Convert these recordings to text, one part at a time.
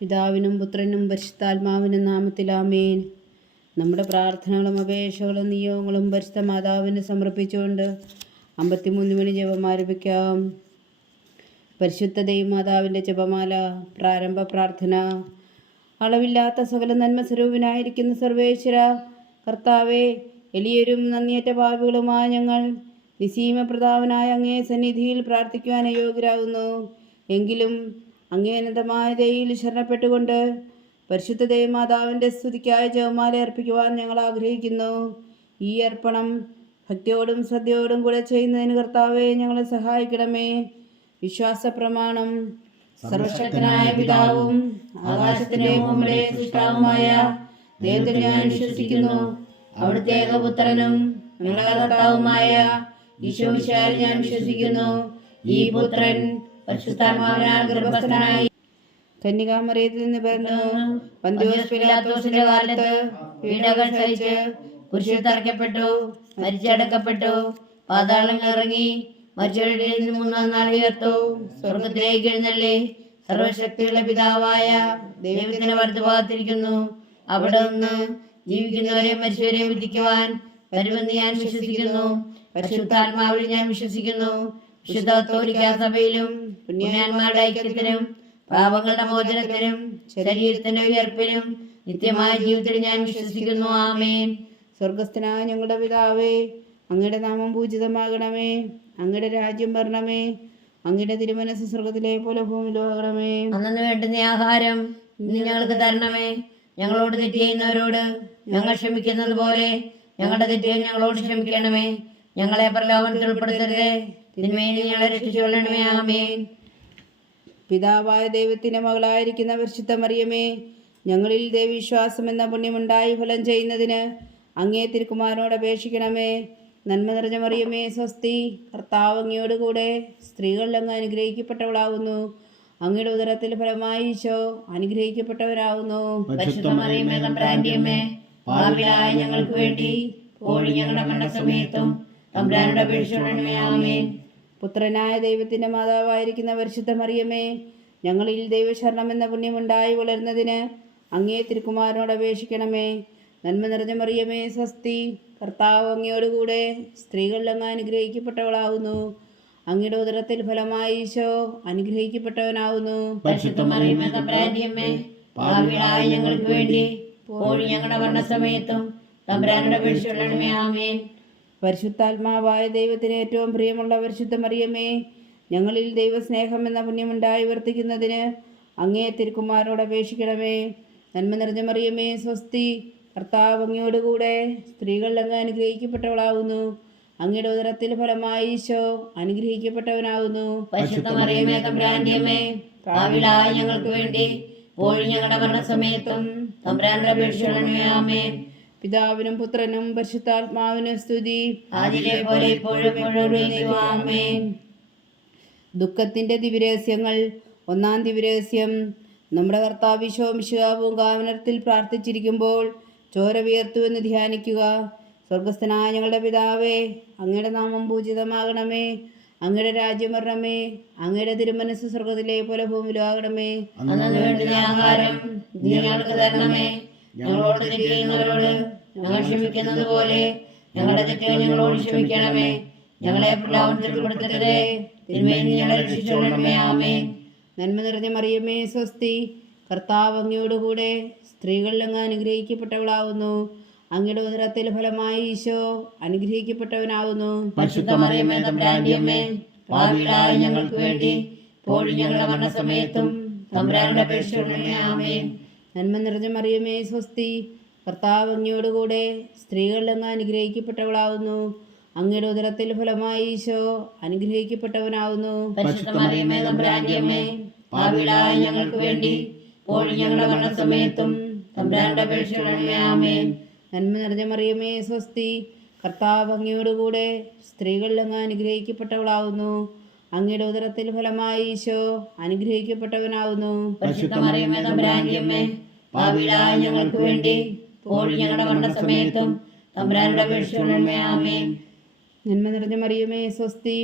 പിതാവിനും പുത്രനും പരിശുദ്ധാത്മാവിനും നാമത്തിൽ ആമേൻ. നമ്മുടെ പ്രാർത്ഥനകളും അപേക്ഷകളും നിയോഗങ്ങളും പരിശുദ്ധ മാതാവിന് സമർപ്പിച്ചുകൊണ്ട് 53 മണി ജപം ആരംഭിക്കാം. പരിശുദ്ധ ദൈവമാതാവിൻ്റെ ജപമാല. പ്രാരംഭ പ്രാർത്ഥന. അളവില്ലാത്ത സകല നന്മ സ്വരൂപനായിരിക്കുന്ന സർവേശ്വര കർത്താവെ, എളിയരും നന്ദിയേറ്റ പാപികളുമായ ഞങ്ങൾ നിസീമ പ്രതാപനായ അങ്ങേ സന്നിധിയിൽ പ്രാർത്ഥിക്കുവാൻ അയോഗ്യരാകുന്നു. എങ്കിലും അങ്ങേ അനന്തമായ ദയയിൽ ശരണപ്പെട്ടുകൊണ്ട് പരിശുദ്ധ ദൈവമാതാവിൻ്റെ സ്തുതിക്കായി ജപമാല അർപ്പിക്കുവാൻ ഞങ്ങൾ ആഗ്രഹിക്കുന്നു. ഈ അർപ്പണം ഭക്തിയോടും ശ്രദ്ധയോടും കൂടെ ചെയ്യുന്നതിന് കർത്താവെ ഞങ്ങളെ സഹായിക്കണമേ. വിശ്വാസ പ്രമാണം. സർവശക്തനായ പിതാവും ആകാശത്തിന്റെ ഭൂമിയുടെ സൃഷ്ടാവുമായ ദൈവത്തിൽ ഞാൻ വിശ്വസിക്കുന്നു. അവിടുത്തെ ഏകപുത്രനും ഞങ്ങളുടെ കർത്താവുമായ ഈശോമിശിഹായിൽ ഞാൻ വിശ്വസിക്കുന്നു. ഈ പുത്രൻ പരിശുദ്ധാത്മാവിനാൽ ഗർഭസ്ഥനായി കന്യകാമറിയത്തിൽ നിന്ന് പിറന്നു, പന്തിയോസ് പീലാത്തോസിന്റെ കാലത്ത് പീഡകൾ സഹിച്ച് കുരിശിൽ തറയ്ക്കപ്പെട്ടു, മരിച്ചടക്കപ്പെട്ടു, പാതാളങ്ങളിൽ ഇറങ്ങി, മരിച്ചവരുടെ നിന്ന് 3-ാം നാൾ ഉയർത്തു, സ്വർഗത്തിലേക്ക് എഴുന്നള്ളി, സർവശക്തിയുള്ള പിതാവായ ദൈവത്തിന്റെ വലത്തുഭാഗത്തിരിക്കുന്നു. അവിടെ നിന്ന് ജീവിക്കുന്നവരെയും മരിച്ചവരെയും വിധിക്കുവാൻ വരുമെന്ന് ഞാൻ വിശ്വസിക്കുന്നു. പരിശുദ്ധാത്മാവിൽ ഞാൻ വിശ്വസിക്കുന്നു. വിശുദ്ധ കത്തോലിക്കാ സഭയിലും പുണ്യാന്മാരുടെ ഐക്യത്തിനും പാപങ്ങളുടെ മോചനത്തിനും ശരീരത്തിന്റെ ഉയർപ്പിനും നിത്യമായ ജീവിതത്തിൽ ഞാൻ വിശ്വസിക്കുന്നു. ആമേൻ. സ്വർഗസ്ഥനായ ഞങ്ങളുടെ പിതാവേ, അങ്ങയുടെ നാമം പൂജിതമാകണമേ. അങ്ങയുടെ രാജ്യം വരണമേ. അങ്ങയുടെ തിരുമനസ് സ്വർഗത്തിലെ പോലെ ഭൂമിയിലാകണമേ. അന്നു വേണ്ടുന്ന ആഹാരം ഇന്ന് ഞങ്ങൾക്ക് തരണമേ. ഞങ്ങളോട് തെറ്റ് ചെയ്യുന്നവരോട് ഞങ്ങൾ ക്ഷമിക്കുന്നത് പോലെ ഞങ്ങളുടെ തെറ്റുകൾ ഞങ്ങളോട് ക്ഷമിക്കണമേ. ഞങ്ങളെ പ്രലോഭനത്തിൽ ഉൾപ്പെടുത്തരുതേ, തിന്മയിൽ ഞങ്ങളെ രക്ഷിച്ചുകൊള്ളണമേ. ആമേൻ. പിതാവായ ദൈവത്തിന്റെ മകളായിരിക്കുന്ന പരിശുദ്ധ മറിയമേ, ഞങ്ങളിൽ ദൈവവിശ്വാസം എന്ന പുണ്യമുണ്ടായി ഫലം ചെയ്യുന്നതിന് അങ്ങേ തിരുക്കുമാരനോട് അപേക്ഷിക്കണമേ. നന്മ നിറഞ്ഞ മറിയമേ, സ്വസ്തി. കർത്താവ് അങ്ങയോടുകൂടെ സ്ത്രീകളിൽ അങ്ങ് അനുഗ്രഹിക്കപ്പെട്ടവളാകുന്നു. അങ്ങയുടെ ഉദരത്തിൽ ഫലമായി ഈശോ അനുഗ്രഹിക്കപ്പെട്ടവരാകുന്നു. പരിശുദ്ധ മറിയമേ, തമ്പുരാന്റെ അമ്മേ, പാപികളായ ഞങ്ങൾക്ക് വേണ്ടി ഇപ്പോഴും ഞങ്ങളുടെ മരണസമയത്തും തമ്പുരാനോട് അപേക്ഷിക്കണമേ. ആമേൻ. പുത്രനായ ദൈവത്തിന്റെ മാതാവായിരിക്കുന്ന പരിശുദ്ധ മറിയമേ, ഞങ്ങളിൽ ദൈവശരണം എന്ന പുണ്യമുണ്ടായി വളരുന്നതിന് അങ്ങേ തിരുക്കുമാരനോട് അപേക്ഷിക്കണമേ. നന്മ നിറഞ്ഞ മറിയമേ, സ്വസ്തി. കർത്താവ് അങ്ങയോടുകൂടെ സ്ത്രീകളിൽ അങ്ങ് അനുഗ്രഹിക്കപ്പെട്ടവളാകുന്നു. അങ്ങയുടെ ഉദരത്തിൽ ഫലമായി ഈശോ അനുഗ്രഹിക്കപ്പെട്ടവനാകുന്നു. പരിശുദ്ധ മറിയമേ, തമ്പുരാന്റെ അമ്മേ, പാപികളായ ഞങ്ങൾക്ക് വേണ്ടി ഇപ്പോഴും ഞങ്ങളുടെ മരണസമയത്തും തമ്പുരാനോട് അപേക്ഷിക്കണമേ. ആമേൻ. പരിശുദ്ധാത്മാവായ ദൈവത്തിന് ഏറ്റവും പ്രിയമുള്ള പരിശുദ്ധ മറിയമേ, ഞങ്ങളിൽ ദൈവസ്നേഹം എന്ന പുണ്യമുണ്ടായി വർത്തിക്കുന്നതിന് അങ്ങേ തിരുക്കുമാരനോട് അപേക്ഷിക്കണമേ. നന്മ നിറഞ്ഞ മറിയമേ, സ്വസ്തി. കർത്താവ് അങ്ങയോടുകൂടെ സ്ത്രീകളിൽ അങ്ങ് അനുഗ്രഹിക്കപ്പെട്ടവളാകുന്നു. അങ്ങയുടെ ഉദരത്തിൽ ഫലമായി ഈശോ അനുഗ്രഹിക്കപ്പെട്ടവനാകുന്നു. പരിശുദ്ധ മറിയമേ, തമ്പുരാന്റെ അമ്മേ, പാപികളായ ഞങ്ങൾക്ക് വേണ്ടി ഇപ്പോഴും ഞങ്ങളുടെ മരണസമയത്തും തമ്പുരാനോട് അപേക്ഷിക്കണമേ. ആമേൻ. പിതാവിനും പുത്രനും പരിശുദ്ധാത്മാവിനും സ്തുതി, ആദിയിലെ പോലെ ഇപ്പോഴും എപ്പോഴും. ആമേൻ. ദുഃഖത്തിന്റെ ദിവ്യരഹസ്യങ്ങൾ. 1-ാം ദിവ്യരഹസ്യം. നമ്മുടെ കർത്താവ് ഈശോ മിശിഹാ പൂങ്കാവനത്തിൽ പ്രാർത്ഥിച്ചിരിക്കുമ്പോൾ ചോര വിയർത്തുവെന്ന് ധ്യാനിക്കുക. സ്വർഗസ്ഥനായ ഞങ്ങളുടെ പിതാവേ, അങ്ങയുടെ നാമം പൂജിതമാകണമേ. അങ്ങയുടെ രാജ്യം വരണമേ. അങ്ങയുടെ തിരുമനസ് സ്വർഗത്തിലെ പോലെ ഭൂമിയിലാകണമേ. അന്നു വേണ്ടുന്ന ആഹാരം ഞങ്ങൾക്ക് തരണമേ. ഞങ്ങളോട് തെറ്റ് ചെയ്യുന്നവരോട് ഞങ്ങൾ ക്ഷമിക്കുന്നത് പോലെ ഞങ്ങളുടെ തെറ്റുകൾ ഞങ്ങളോട് ക്ഷമിക്കണമേ. ഞങ്ങളെ പ്രലോഭനത്തിൽ ഉൾപ്പെടുത്തരുതേ, തിന്മയിൽ ഞങ്ങളെ രക്ഷിച്ചുകൊള്ളണമേ. ആമേൻ. നന്മ നിറഞ്ഞ മറിയമേ, സ്വസ്തി. കർത്താവ് അങ്ങയോടുകൂടെ സ്ത്രീകളിൽ അങ്ങ് അനുഗ്രഹിക്കപ്പെട്ടവളാകുന്നു. അങ്ങയുടെ ഉദരത്തിൽ ഫലമായി ഈശോ അനുഗ്രഹിക്കപ്പെട്ടവനാകുന്നു. പരിശുദ്ധ മറിയമേ, തമ്പുരാന്റെ അമ്മേ, പാപികളായ ഞങ്ങൾക്ക് വേണ്ടി ഇപ്പോഴും ഞങ്ങളുടെ മരണസമയത്തും തമ്പുരാനോട് അപേക്ഷിക്കണമേ. ആമേൻ. നന്മ നിറഞ്ഞ മറിയമേ, സ്വസ്തി. കർത്താവ് അങ്ങയോടുകൂടെ സ്ത്രീകളിൽ അങ്ങ് അനുഗ്രഹിക്കപ്പെട്ടവളാകുന്നു. അങ്ങയുടെ ഉദരത്തിൽ ഫലമായി ഈശോ അനുഗ്രഹിക്കപ്പെട്ടവനാകുന്നു. പരിശുദ്ധ മറിയമേ, തമ്പുരാന്റെ അമ്മേ, പാപികളായ ഞങ്ങൾക്ക് വേണ്ടി ഇപ്പോഴും ഞങ്ങളുടെ മരണസമയത്തും തമ്പുരാനോട് അപേക്ഷിക്കണമേ. ആമേൻ. നന്മ നിറഞ്ഞ മറിയമേ, സ്വസ്തി. കർത്താവ് അങ്ങയോടുകൂടെ സ്ത്രീകളിൽ അങ്ങ് അനുഗ്രഹിക്കപ്പെട്ടവളാകുന്നു. അങ്ങയുടെ ഉദരത്തിൽ ഫലമായി ഈശോ അനുഗ്രഹിക്കപ്പെട്ടവനാകുന്നു. പരിശുദ്ധ മറിയമേ, തമ്പുരാന്റെ അമ്മേ, പാപികളായ ഞങ്ങൾക്ക് വേണ്ടി ഇപ്പോഴും ഞങ്ങളുടെ മരണസമയത്തും തമ്പുരാനോട് അപേക്ഷിക്കണമേ. ആമേൻ. നന്മ നിറഞ്ഞ മറിയമേ, സ്വസ്തി.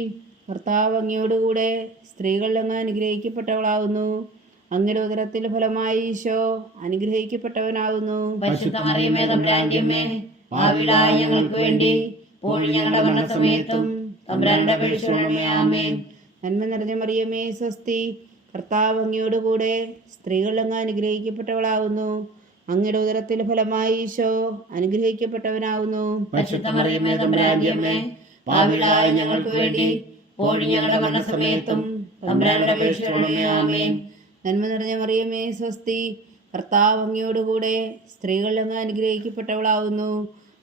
കർത്താവ് അങ്ങയോടുകൂടെ സ്ത്രീകളിൽ അങ്ങ് അനുഗ്രഹിക്കപ്പെട്ടവളാകുന്നു. അങ്ങയുടെ ഉദരത്തിൽ ഫലമായി ഈശോ അനുഗ്രഹിക്കപ്പെട്ടവനാകുന്നു. പരിശുദ്ധ മറിയമേ തമ്പുരാന്റെ അമ്മേ, പാപികളായ ഞങ്ങൾക്ക് വേണ്ടി ഇപ്പോഴും ഞങ്ങളുടെ മരണസമയത്തും തമ്പുരാന്റെ അപേക്ഷിക്കണമേ. ആമേൻ. നന്മ നിറഞ്ഞ മറിയമേ സ്വസ്തി, കർത്താവ് അങ്ങയോട് കൂടെ സ്ത്രീകൾ അങ്ങ് അനുഗ്രഹിക്കപ്പെട്ടവളാകുന്നു. അങ്ങയുടെ ഉദരത്തിൽ ഫലമായി ഈശോ അനുഗ്രഹിക്കപ്പെട്ടവനാകുന്നു. പരിശുദ്ധ മറിയമേ തമ്പുരാന്റെ അമ്മേ, പാപികളായ ഞങ്ങൾക്ക് വേണ്ടി ഇപ്പോഴും ഞങ്ങളുടെ മരണസമയത്തും തമ്പുരാന്റെ അപേക്ഷിക്കണമേ. ആമേൻ. നന്മ നിറഞ്ഞ മറിയമേ സ്വസ്തി, കർത്താവ് അങ്ങയോട് കൂടെ സ്ത്രീകൾ അങ്ങ് അനുഗ്രഹിക്കപ്പെട്ടവളാകുന്നു.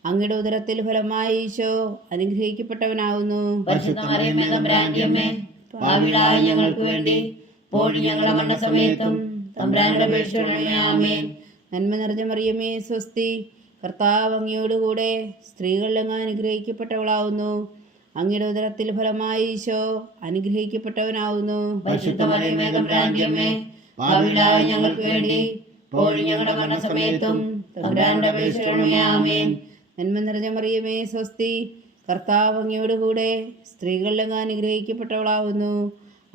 അങ്ങയുടെ ഉദരത്തിൽ ഫലമായി ഈശോ അനുഗ്രഹിക്കപ്പെട്ടവനാകുന്നു. പരിശുദ്ധ മറിയമേ തമ്പുരാന്റെ അമ്മേ, പാപികളായ ഞങ്ങൾക്ക് വേണ്ടി ഇപ്പോഴും ഞങ്ങളുടെ മരണസമയത്തും തമ്പുരാന്റെ അപേക്ഷിക്കണമേ. ആമേൻ. നന്മ നിറഞ്ഞ മറിയമേ സ്വസ്തി, കർത്താവ് അങ്ങയോട് കൂടെ സ്ത്രീകൾ അങ്ങ് അനുഗ്രഹിക്കപ്പെട്ടവളാകുന്നു. അങ്ങയുടെ ഉദരത്തിൽ ഫലമായി ഈശോ അനുഗ്രഹിക്കപ്പെട്ടവനാകുന്നു. പരിശുദ്ധ മറിയമേ തമ്പുരാന്റെ അമ്മേ, പാപികളായ ഞങ്ങൾക്ക് വേണ്ടി ഇപ്പോഴും ഞങ്ങളുടെ മരണസമയത്തും തമ്പുരാന്റെ അപേക്ഷിക്കണമേ. ആമേൻ. നന്മ നിറഞ്ഞ മറിയമേ സ്വസ്തി, കർത്താവ് അങ്ങയോട് കൂടെ സ്ത്രീകൾ അങ്ങ് അനുഗ്രഹിക്കപ്പെട്ടവളാകുന്നു.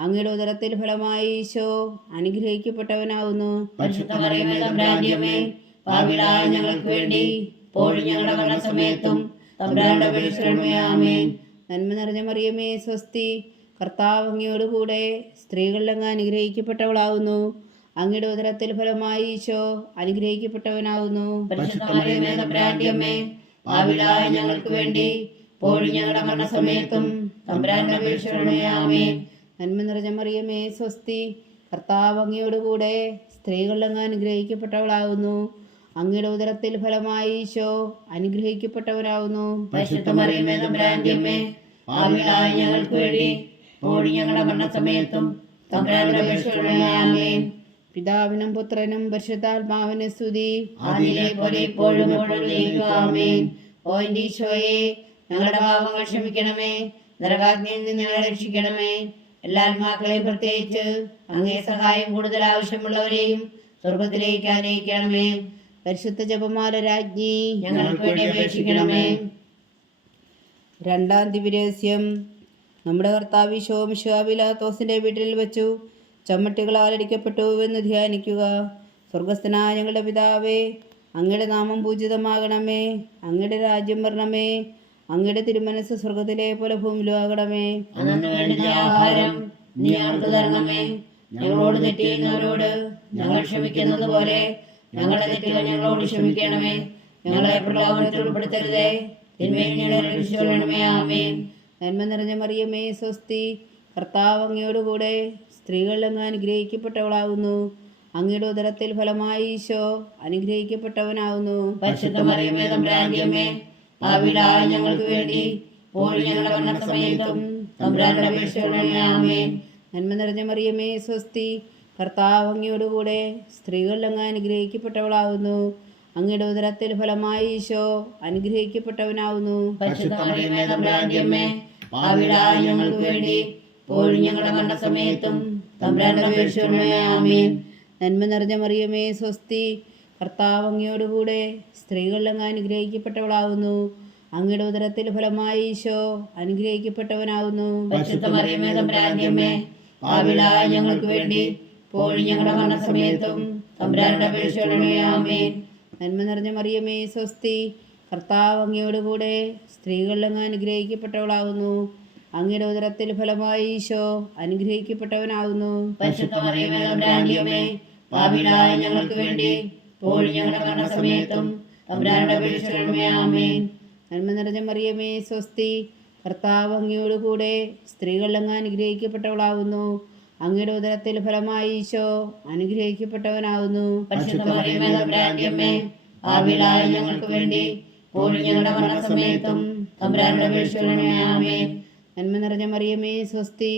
അങ്ങയുടെ ഉദരത്തിൽ ഫലമായി ഈശോ അനുഗ്രഹിക്കപ്പെട്ടവനാകുന്നു. പരിശുദ്ധ മറിയമേ തമ്പുരാന്റെ അമ്മേ, പാപികളായ ഞങ്ങൾക്ക് വേണ്ടി ഇപ്പോഴും ഞങ്ങളുടെ മരണസമയത്തും തമ്പുരാന്റെ അപേക്ഷിക്കണമേ. ആമേൻ. നന്മ നിറഞ്ഞ മറിയമേ സ്വസ്തി, കർത്താവ് അങ്ങയോട് കൂടെ സ്ത്രീകൾ അങ്ങ് അനുഗ്രഹിക്കപ്പെട്ടവളാകുന്നു. അങ്ങയുടെ ഉദരത്തിൽ ഫലമായി ഈശോ അനുഗ്രഹിക്കപ്പെട്ടവനാകുന്നു. പരിശുദ്ധ മറിയമേ തമ്പുരാന്റെ അമ്മേ, പാപികളായ ഞങ്ങൾക്ക് വേണ്ടി ഇപ്പോഴും ഞങ്ങളുടെ മരണസമയത്തും തമ്പുരാന്റെ അപേക്ഷിക്കണമേ. ആമേൻ. നന്മ നിറഞ്ഞ മറിയമേ സ്വസ്തി, കർത്താവ് അങ്ങയോട് കൂടെ സ്ത്രീകൾ അങ്ങ് അനുഗ്രഹിക്കപ്പെട്ടവളാകുന്നു. അങ്ങയുടെ ഉദരത്തിൽ ഫലമായി ഈശോ അനുഗ്രഹിക്കപ്പെട്ടവനാകുന്നു. പരിശുദ്ധ മറിയമേ തമ്പുരാന്റെ അമ്മേ, പാപികളായ ഞങ്ങൾക്ക് വേണ്ടി ഇപ്പോഴും ഞങ്ങളുടെ മരണസമയത്തും തമ്പുരാന്റെ അപേക്ഷിക്കണമേ. ആമേൻ. പിതാവിനും പുത്രനും പരിശുദ്ധാത്മാവിനും സ്തുതി. ആദിയിലെ പോലെ ഇപ്പോഴും എപ്പോഴും. ആമേൻ. ഓ എൻ്റെ ഈശോയെ, ഞങ്ങളുടെ പാപങ്ങൾ ക്ഷമിക്കണമേ, നരകാഗ്നിയിൽ നിന്ന് ഞങ്ങളെ രക്ഷിക്കണമേ. എല്ലാ ആത്മാക്കളെയും പ്രത്യേകിച്ച് അങ്ങേ സഹായം കൂടുതൽ ആവശ്യമുള്ളവരെയും സ്വർഗത്തിലേക്ക് ആനയിക്കണമേ. പരിശുദ്ധ ജപമാല രാജ്ഞി ഞങ്ങൾക്ക് വേണ്ടി അപേക്ഷിക്കണമേ. രണ്ടാം ദിവ്യരഹസ്യം. നമ്മുടെ കർത്താവ് ഈശോ മിശിഹാ പീലാത്തോസിന്റെ വീട്ടിൽ വെച്ചു ചമ്മട്ടികളാൽ അടിക്കപ്പെട്ടു എന്ന് ധ്യാനിക്കുക. സ്വർഗസ്ഥനായ ഞങ്ങളുടെ പിതാവേ, അങ്ങയുടെ നാമം പൂജിതമാകണമേ. അങ്ങയുടെ രാജ്യം വരണമേ. അങ്ങയുടെ തിരുമനസ് സ്വർഗത്തിലെ പോലെ ഭൂമിയിലും ആകണമേ. അന്നു വേണ്ടുന്ന ആഹാരം നീ ഞങ്ങൾക്ക് തരണമേ. ഞങ്ങളോട് തെറ്റ് ചെയ്യുന്നവരോട് ഞങ്ങൾ ക്ഷമിക്കുന്നത് പോലെ ഞങ്ങളുടെ തെറ്റുകൾ ഞങ്ങളോട് ക്ഷമിക്കണമേ. ഞങ്ങളെ പ്രലോഭനത്തിൽ ഉൾപ്പെടുത്തരുതേ, തിന്മയിൽ ഞങ്ങളെ രക്ഷിച്ചുകൊള്ളണമേ. ആമേൻ. നന്മ നിറഞ്ഞ മറിയമേ സ്വസ്തി, കർത്താവ് അങ്ങയോട് കൂടെ സ്ത്രീകൾ അങ്ങ് അനുഗ്രഹിക്കപ്പെട്ടവളാകുന്നു. അങ്ങയുടെ ഉദരത്തിൽ ഫലമായി ഈശോ അനുഗ്രഹിക്കപ്പെട്ടവനാകുന്നു. പരിശുദ്ധ മറിയമേ തമ്പുരാന്റെ അമ്മേ, പാപികളായ ഞങ്ങൾക്ക് വേണ്ടി ഇപ്പോഴും ഞങ്ങളുടെ മരണസമയത്തും തമ്പുരാന്റെ അപേക്ഷിക്കണമേ. ആമേൻ. നന്മ നിറഞ്ഞ മറിയമേ സ്വസ്തി, കർത്താവ് അങ്ങയോട് കൂടെ സ്ത്രീകൾ അങ്ങ് അനുഗ്രഹിക്കപ്പെട്ടവളാകുന്നു. അങ്ങയുടെ ഉദരത്തിൽ ഫലമായി ഈശോ അനുഗ്രഹിക്കപ്പെട്ടവനാകുന്നു. പരിശുദ്ധ മറിയമേ തമ്പുരാന്റെ അമ്മേ, പാപികളായ ഞങ്ങൾക്ക് വേണ്ടി ഇപ്പോഴും ഞങ്ങളുടെ മരണസമയത്തും തമ്പുരാന്റെ അപേക്ഷിക്കണമേ. ആമേൻ. നന്മ നിറഞ്ഞ മറിയമേ സ്വസ്തി, കർത്താവ് അങ്ങയോട് കൂടെ സ്ത്രീകൾ അങ്ങ് അനുഗ്രഹിക്കപ്പെട്ടവളാകുന്നു. അങ്ങയുടെ ഉദരത്തിൽ ഫലമായി ഈശോ അനുഗ്രഹിക്കപ്പെട്ടവനാകുന്നു. പരിശുദ്ധ മറിയമേ തമ്പുരാന്റെ അമ്മേ, പാപികളായ ഞങ്ങൾക്ക് വേണ്ടി ഇപ്പോഴും ഞങ്ങളുടെ മരണസമയത്തും തമ്പുരാന്റെ അപേക്ഷിക്കണമേ. ആമേൻ. നന്മ നിറഞ്ഞ മറിയമേ സ്വസ്തി, കർത്താവ് അങ്ങയോട് കൂടെ സ്ത്രീകൾ അങ്ങ് അനുഗ്രഹിക്കപ്പെട്ടവളാകുന്നു. അങ്ങയുടെ ഉദരത്തിൽ ഫലമായി ഈശോ അനുഗ്രഹിക്കപ്പെട്ടവനാകുന്നു. പരിശുദ്ധ മറിയമേ തമ്പുരാന്റെ അമ്മേ, പാപികളായ ഞങ്ങൾക്ക് വേണ്ടി ഇപ്പോഴും ഞങ്ങളുടെ മരണസമയത്തും തമ്പുരാന്റെ അപേക്ഷിക്കണമേ. ആമേൻ. നന്മ നിറഞ്ഞ മറിയമേ സ്വസ്തി, കർത്താവ് അങ്ങയോട് കൂടെ സ്ത്രീകൾ അങ്ങ് അനുഗ്രഹിക്കപ്പെട്ടവളാകുന്നു. അങ്ങയുടെ ഉദരത്തിൽ ഫലമായി ഈശോ അനുഗ്രഹിക്കപ്പെട്ടവനാകുന്നു. പരിശുദ്ധ മറിയമേ തമ്പുരാന്റെ അമ്മേ, പാപികളായ ഞങ്ങൾക്ക് വേണ്ടി ഇപ്പോഴും ഞങ്ങളുടെ മരണസമയത്തും തമ്പുരാന്റെ അപേക്ഷിക്കണമേ. ആമേൻ. നന്മ നിറഞ്ഞ മറിയമേ സ്വസ്തി,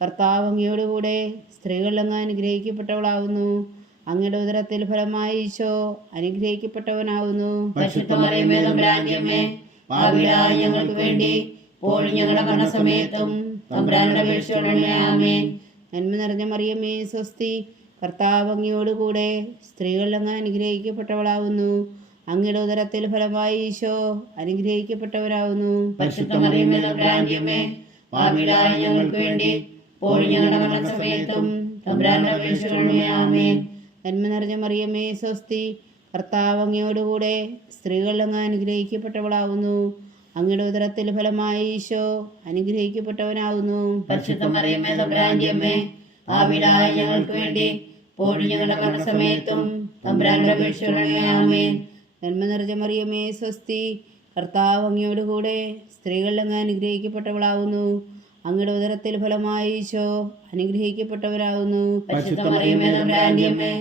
കർത്താവ് അങ്ങയോട് കൂടെ സ്ത്രീകൾ അങ്ങ് അനുഗ്രഹിക്കപ്പെട്ടവളാകുന്നു. അങ്ങയുടെ ഉദരത്തിൽ ഫലമായി ഈശോ അനുഗ്രഹിക്കപ്പെട്ടവനാകുന്നു. പരിശുദ്ധ മറിയമേ തമ്പുരാന്റെ അമ്മേ, പാപികളായ ഞങ്ങൾക്ക് വേണ്ടി ഇപ്പോഴും ഞങ്ങളുടെ മരണസമയത്തും തമ്പുരാന്റെ അപേക്ഷിക്കണമേ. ആമേൻ. നന്മ നിറഞ്ഞ മറിയമേ സ്വസ്തി, കർത്താവ് അങ്ങയോട് കൂടെ സ്ത്രീകൾ അങ്ങ് അനുഗ്രഹിക്കപ്പെട്ടവളാകുന്നു. അങ്ങയുടെ ഉദരത്തിൽ ഫലമായി ഈശോ അനുഗ്രഹിക്കപ്പെട്ടവരാകുന്നു. പരിശുദ്ധ മറിയമേ തമ്പുരാന്റെ അമ്മേ, പാപികളായ ഞങ്ങൾക്ക് വേണ്ടി ഇപ്പോഴും ഞങ്ങളുടെ മരണസമയത്തും തമ്പുരാന്റെ അപേക്ഷകളെ ആമേൻ. നന്മ നിറഞ്ഞ മറിയമേ സ്വസ്തി, കർത്താവ് അങ്ങയോടുകൂടെ സ്ത്രീകൾ അങ്ങ് അനുഗ്രഹിക്കപ്പെട്ടവളാവുന്നു. അങ്ങയുടെ ഉദരത്തിൽ ഫലമായി ഈശോ അനുഗ്രഹിക്കപ്പെട്ടവനാകുന്നു. പരിശുദ്ധ മറിയമേ തമ്പുരാന്റെ അമ്മേ, പാപികളായ ഞങ്ങൾക്ക് വേണ്ടി ഇപ്പോഴും ഞങ്ങളുടെ മരണസമയത്തും തമ്പുരാന്റെ അപേക്ഷകളെ ആമേൻ. നന്മ നിറഞ്ഞ മറിയമേ സ്വസ്തി, കർത്താവ് അങ്ങയോടുകൂടെ സ്ത്രീകൾ അങ്ങ് അനുഗ്രഹിക്കപ്പെട്ടവളാവുന്നു. അങ്ങയുടെ ഉദരത്തിൽ ഫലമായി ഈശോ അനുഗ്രഹിക്കപ്പെട്ടവനാകുന്നു. പരിശുദ്ധ മറിയമേ തമ്പുരാന്റെ അമ്മേ,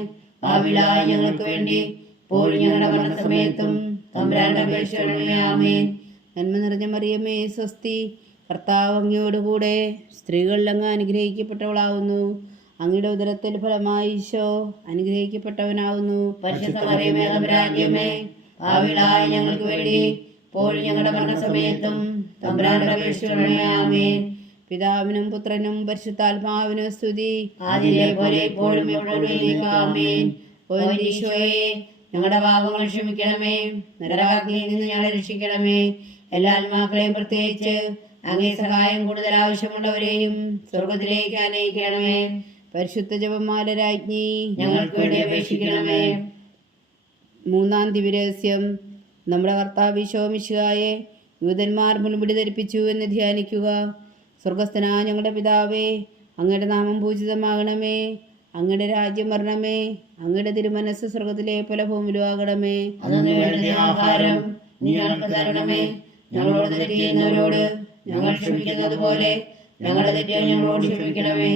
പാപികളായ ഞങ്ങൾക്ക് വേണ്ടി ഇപ്പോഴും ഞങ്ങളുടെ മരണസമയത്തും തമ്പുരാന്റെ അപേക്ഷകളെ ആമേൻ. നന്മ നിറഞ്ഞ മറിയമേ സ്വസ്തി, കർത്താവ് അങ്ങയോടുകൂടെ സ്ത്രീകൾ അങ്ങ് അനുഗ്രഹിക്കപ്പെട്ടവളാവുന്നു. അങ്ങയുടെ ഉദരത്തിൽ ഫലമായി ഈശോ അനുഗ്രഹിക്കപ്പെട്ടവനാവുന്നു. പരിശുദ്ധ മറിയമേ തമ്പുരാന്റെ അമ്മേ, പാപികളായ ഞങ്ങൾക്ക് വേണ്ടി ഇപ്പോഴും ഞങ്ങളുടെ മരണസമയത്തും തമ്പുരാന്റെ അപേക്ഷകളെ ആമേൻ. പിതാവിനും പുത്രനും പരിശുദ്ധാത്മാവിനും സ്തുതി. ആദിയിലെ പോലെ ഇപ്പോഴും എപ്പോഴും ആമേൻ. ഓ ഈശോയെ, ഞങ്ങളുടെ പാപങ്ങൾ ക്ഷമിക്കണമേ, നരകാഗ്നിയിൽ നിന്ന് ഞങ്ങളെ രക്ഷിക്കണമേ. എല്ലാ ആത്മാക്കളെയും പ്രത്യേകിച്ച് അങ്ങേ സഹായം കൂടുതൽ ആവശ്യമുള്ളവരെയും സ്വർഗത്തിലേക്ക് അനയിക്കണമേ. പരിശുദ്ധ ജപമാല രാജ്ഞി ഞങ്ങൾക്ക് വേണ്ടി അപേക്ഷിക്കണമേ. മൂന്നാം ദിവ്യരഹസ്യം. നമ്മുടെ കർത്താവ് ഈശോ മിശിഹായെ യൂതന്മാർ മുൾമുടി ധരിപ്പിച്ചു എന്ന് ധ്യാനിക്കുക. സ്വർഗസ്ഥനായ ഞങ്ങളുടെ പിതാവേ, അങ്ങയുടെ നാമം പൂജിതമാകണമേ. അങ്ങയുടെ രാജ്യം വരണമേ. അങ്ങയുടെ തിരുമനസ് സ്വർഗത്തിലെ പോലെ ഭൂമിയിലും ആകണമേ. അന്നു വേണ്ട ആഹാരം നീ ഞങ്ങൾക്ക് തരണമേ. ഞങ്ങളോട് തെറ്റ് ചെയ്യുന്നവരോട് ഞങ്ങൾ ക്ഷമിക്കുന്നത് പോലെ ഞങ്ങളുടെ തെറ്റുകൾ ഞങ്ങളോട് ക്ഷമിക്കണമേ.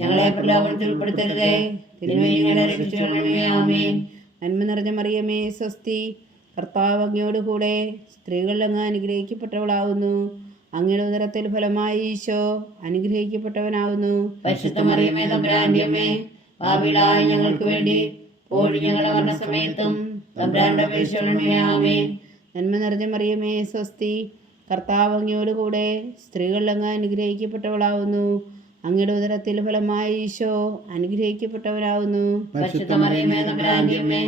ഞങ്ങളെ പ്രലോഭനത്തിൽ ഉൾപ്പെടുത്തരുതേ, തിന്മയിൽ ഞങ്ങളെ രക്ഷിക്കണമേ. ആമേൻ. നന്മ നിറഞ്ഞ മറിയമേ സ്വസ്തി, കർത്താവ് അങ്ങയോടുകൂടെ സ്ത്രീകൾ അങ്ങ് അനുഗ്രഹിക്കപ്പെട്ടവളാവുന്നു. അങ്ങയുടെ ഉദരത്തിൽ ഫലമായി ഈശോ അനുഗ്രഹിക്കപ്പെട്ടവനാവുന്നു. പരിശുദ്ധ മറിയമേ തമ്പുരാന്റെ അമ്മേ, പാപികളായ ഞങ്ങൾക്ക് വേണ്ടി ഇപ്പോഴും ഞങ്ങളുടെ മരണസമയത്തും തമ്പുരാന്റെ അപേക്ഷകളെ ആമേൻ. നന്മ നിറഞ്ഞ മറിയമേ സ്വസ്തി, കർത്താവ് അങ്ങയോടുകൂടെ സ്ത്രീകൾ അങ്ങ് അനുഗ്രഹിക്കപ്പെട്ടവളാവുന്നു. അങ്ങയുടെ ഉദരത്തിൽ ഫലമായി ഈശോ അനുഗ്രഹിക്കപ്പെട്ടവനാവുന്നു. പരിശുദ്ധ മറിയമേ തമ്പുരാന്റെ അമ്മേ,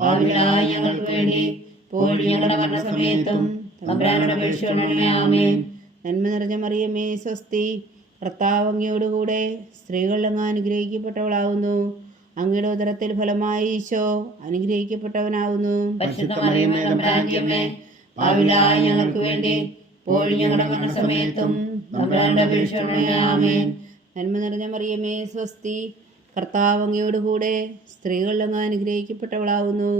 പാപികളായ ഞങ്ങൾക്ക് വേണ്ടി ഇപ്പോഴും ഞങ്ങളുടെ മരണസമയത്തും തമ്പുരാന്റെ അപേക്ഷകളെ ആമേൻ. നന്മ നിറഞ്ഞ മറിയമേ സ്വസ്തി, കർത്താവ് അങ്ങയോടുകൂടെ സ്ത്രീകൾ അങ്ങ് അനുഗ്രഹിക്കപ്പെട്ടവളാവുന്നു. അങ്ങയുടെ ഉദരത്തിൽ ഫലമായി ഈശോ അനുഗ്രഹിക്കപ്പെട്ടവനാവുന്നു. പരിശുദ്ധ മറിയമേ തമ്പുരാന്റെ അമ്മേ, പാപികളായ ഞങ്ങൾക്ക് വേണ്ടി ഇപ്പോഴും ഞങ്ങളുടെ മരണസമയത്തും തമ്പുരാന്റെ അപേക്ഷകളെ ആമേൻ. നന്മ നിറഞ്ഞ മറിയമേ സ്വസ്തി, കർത്താവ് അങ്ങയോടുകൂടെ സ്ത്രീകൾ അങ്ങ് അനുഗ്രഹിക്കപ്പെട്ടവളാവുന്നു.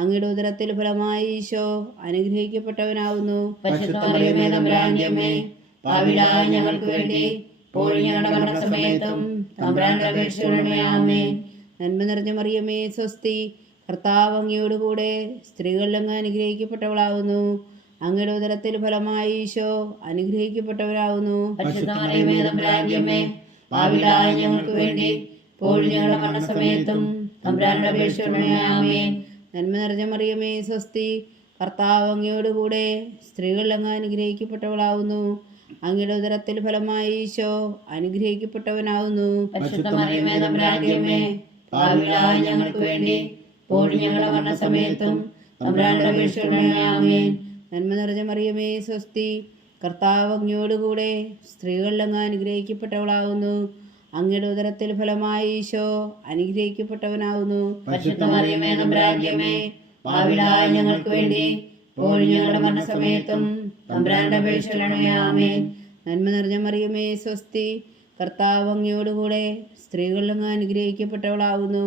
അങ്ങയുടെ ഉദരത്തിൽ ഫലമായി ഈശോ അനുഗ്രഹിക്കപ്പെട്ടവനാവുന്നു. പരിശുദ്ധ മറിയമേ തമ്പുരാന്റെ അമ്മേ, പാപികളായ ഞങ്ങൾക്ക് വേണ്ടി ഇപ്പോഴും ഞങ്ങളുടെ മരണസമയത്തും തമ്പുരാന്റെ അപേക്ഷകളെ ആമേൻ. നന്മ നിറഞ്ഞ മറിയമേ സ്വസ്തി, കർത്താവ് അങ്ങയോടുകൂടെ സ്ത്രീകൾ അങ്ങ് അനുഗ്രഹിക്കപ്പെട്ടവളാവുന്നു. അങ്ങയുടെ ഉദരത്തിൽ ഫലമായി ഈശോ അനുഗ്രഹിക്കപ്പെട്ടവരാവുന്നു. പരിശുദ്ധ മറിയമേ തമ്പുരാന്റെ അമ്മേ, പാപികളായ ഞങ്ങൾക്ക് വേണ്ടി ഇപ്പോഴും ഞങ്ങളുടെ മരണസമയത്തും തമ്പുരാന്റെ അപേക്ഷകളെ ആമേൻ. നന്മ നിറഞ്ഞ മറിയമേ സ്വസ്തി, കർത്താവ് അങ്ങയോടുകൂടെ സ്ത്രീകൾ അങ്ങ് അനുഗ്രഹിക്കപ്പെട്ടവളാവുന്നു. അങ്ങയുടെ ഉദരത്തിൽ ഫലമായി ഈശോ അനുഗ്രഹിക്കപ്പെട്ടവനാവുന്നു. പരിശുദ്ധ മറിയമേ തമ്പുരാന്റെ അമ്മേ, പാപികളായ ഞങ്ങൾക്ക് വേണ്ടി ഇപ്പോഴും ഞങ്ങളുടെ മരണസമയത്തും തമ്പുരാന്റെ അപേക്ഷകളെ ആമേൻ. നന്മ നിറഞ്ഞ മറിയമേ സ്വസ്തി, കർത്താവ് അങ്ങയോടുകൂടെ സ്ത്രീകൾ അങ്ങ് അനുഗ്രഹിക്കപ്പെട്ടവളാവുന്നു. അങ്ങയുടെ ഉദരത്തിൽ ഫലമായി ഈശോ അനുഗ്രഹിക്കപ്പെട്ടവനാവുന്നു. പരിശുദ്ധ മറിയമേ തമ്പുരാന്റെ അമ്മേ, പാപികളായ ഞങ്ങൾക്ക് വേണ്ടി ഇപ്പോഴും ഞങ്ങളുടെ മരണസമയത്തും തമ്പുരാന്റെ അപേക്ഷകളെ ആമേൻ. നന്മ നിറഞ്ഞ മറിയമേ സ്വസ്തി, കർത്താവ് അങ്ങയോടുകൂടെ സ്ത്രീകൾ അങ്ങ് അനുഗ്രഹിക്കപ്പെട്ടവളാവുന്നു.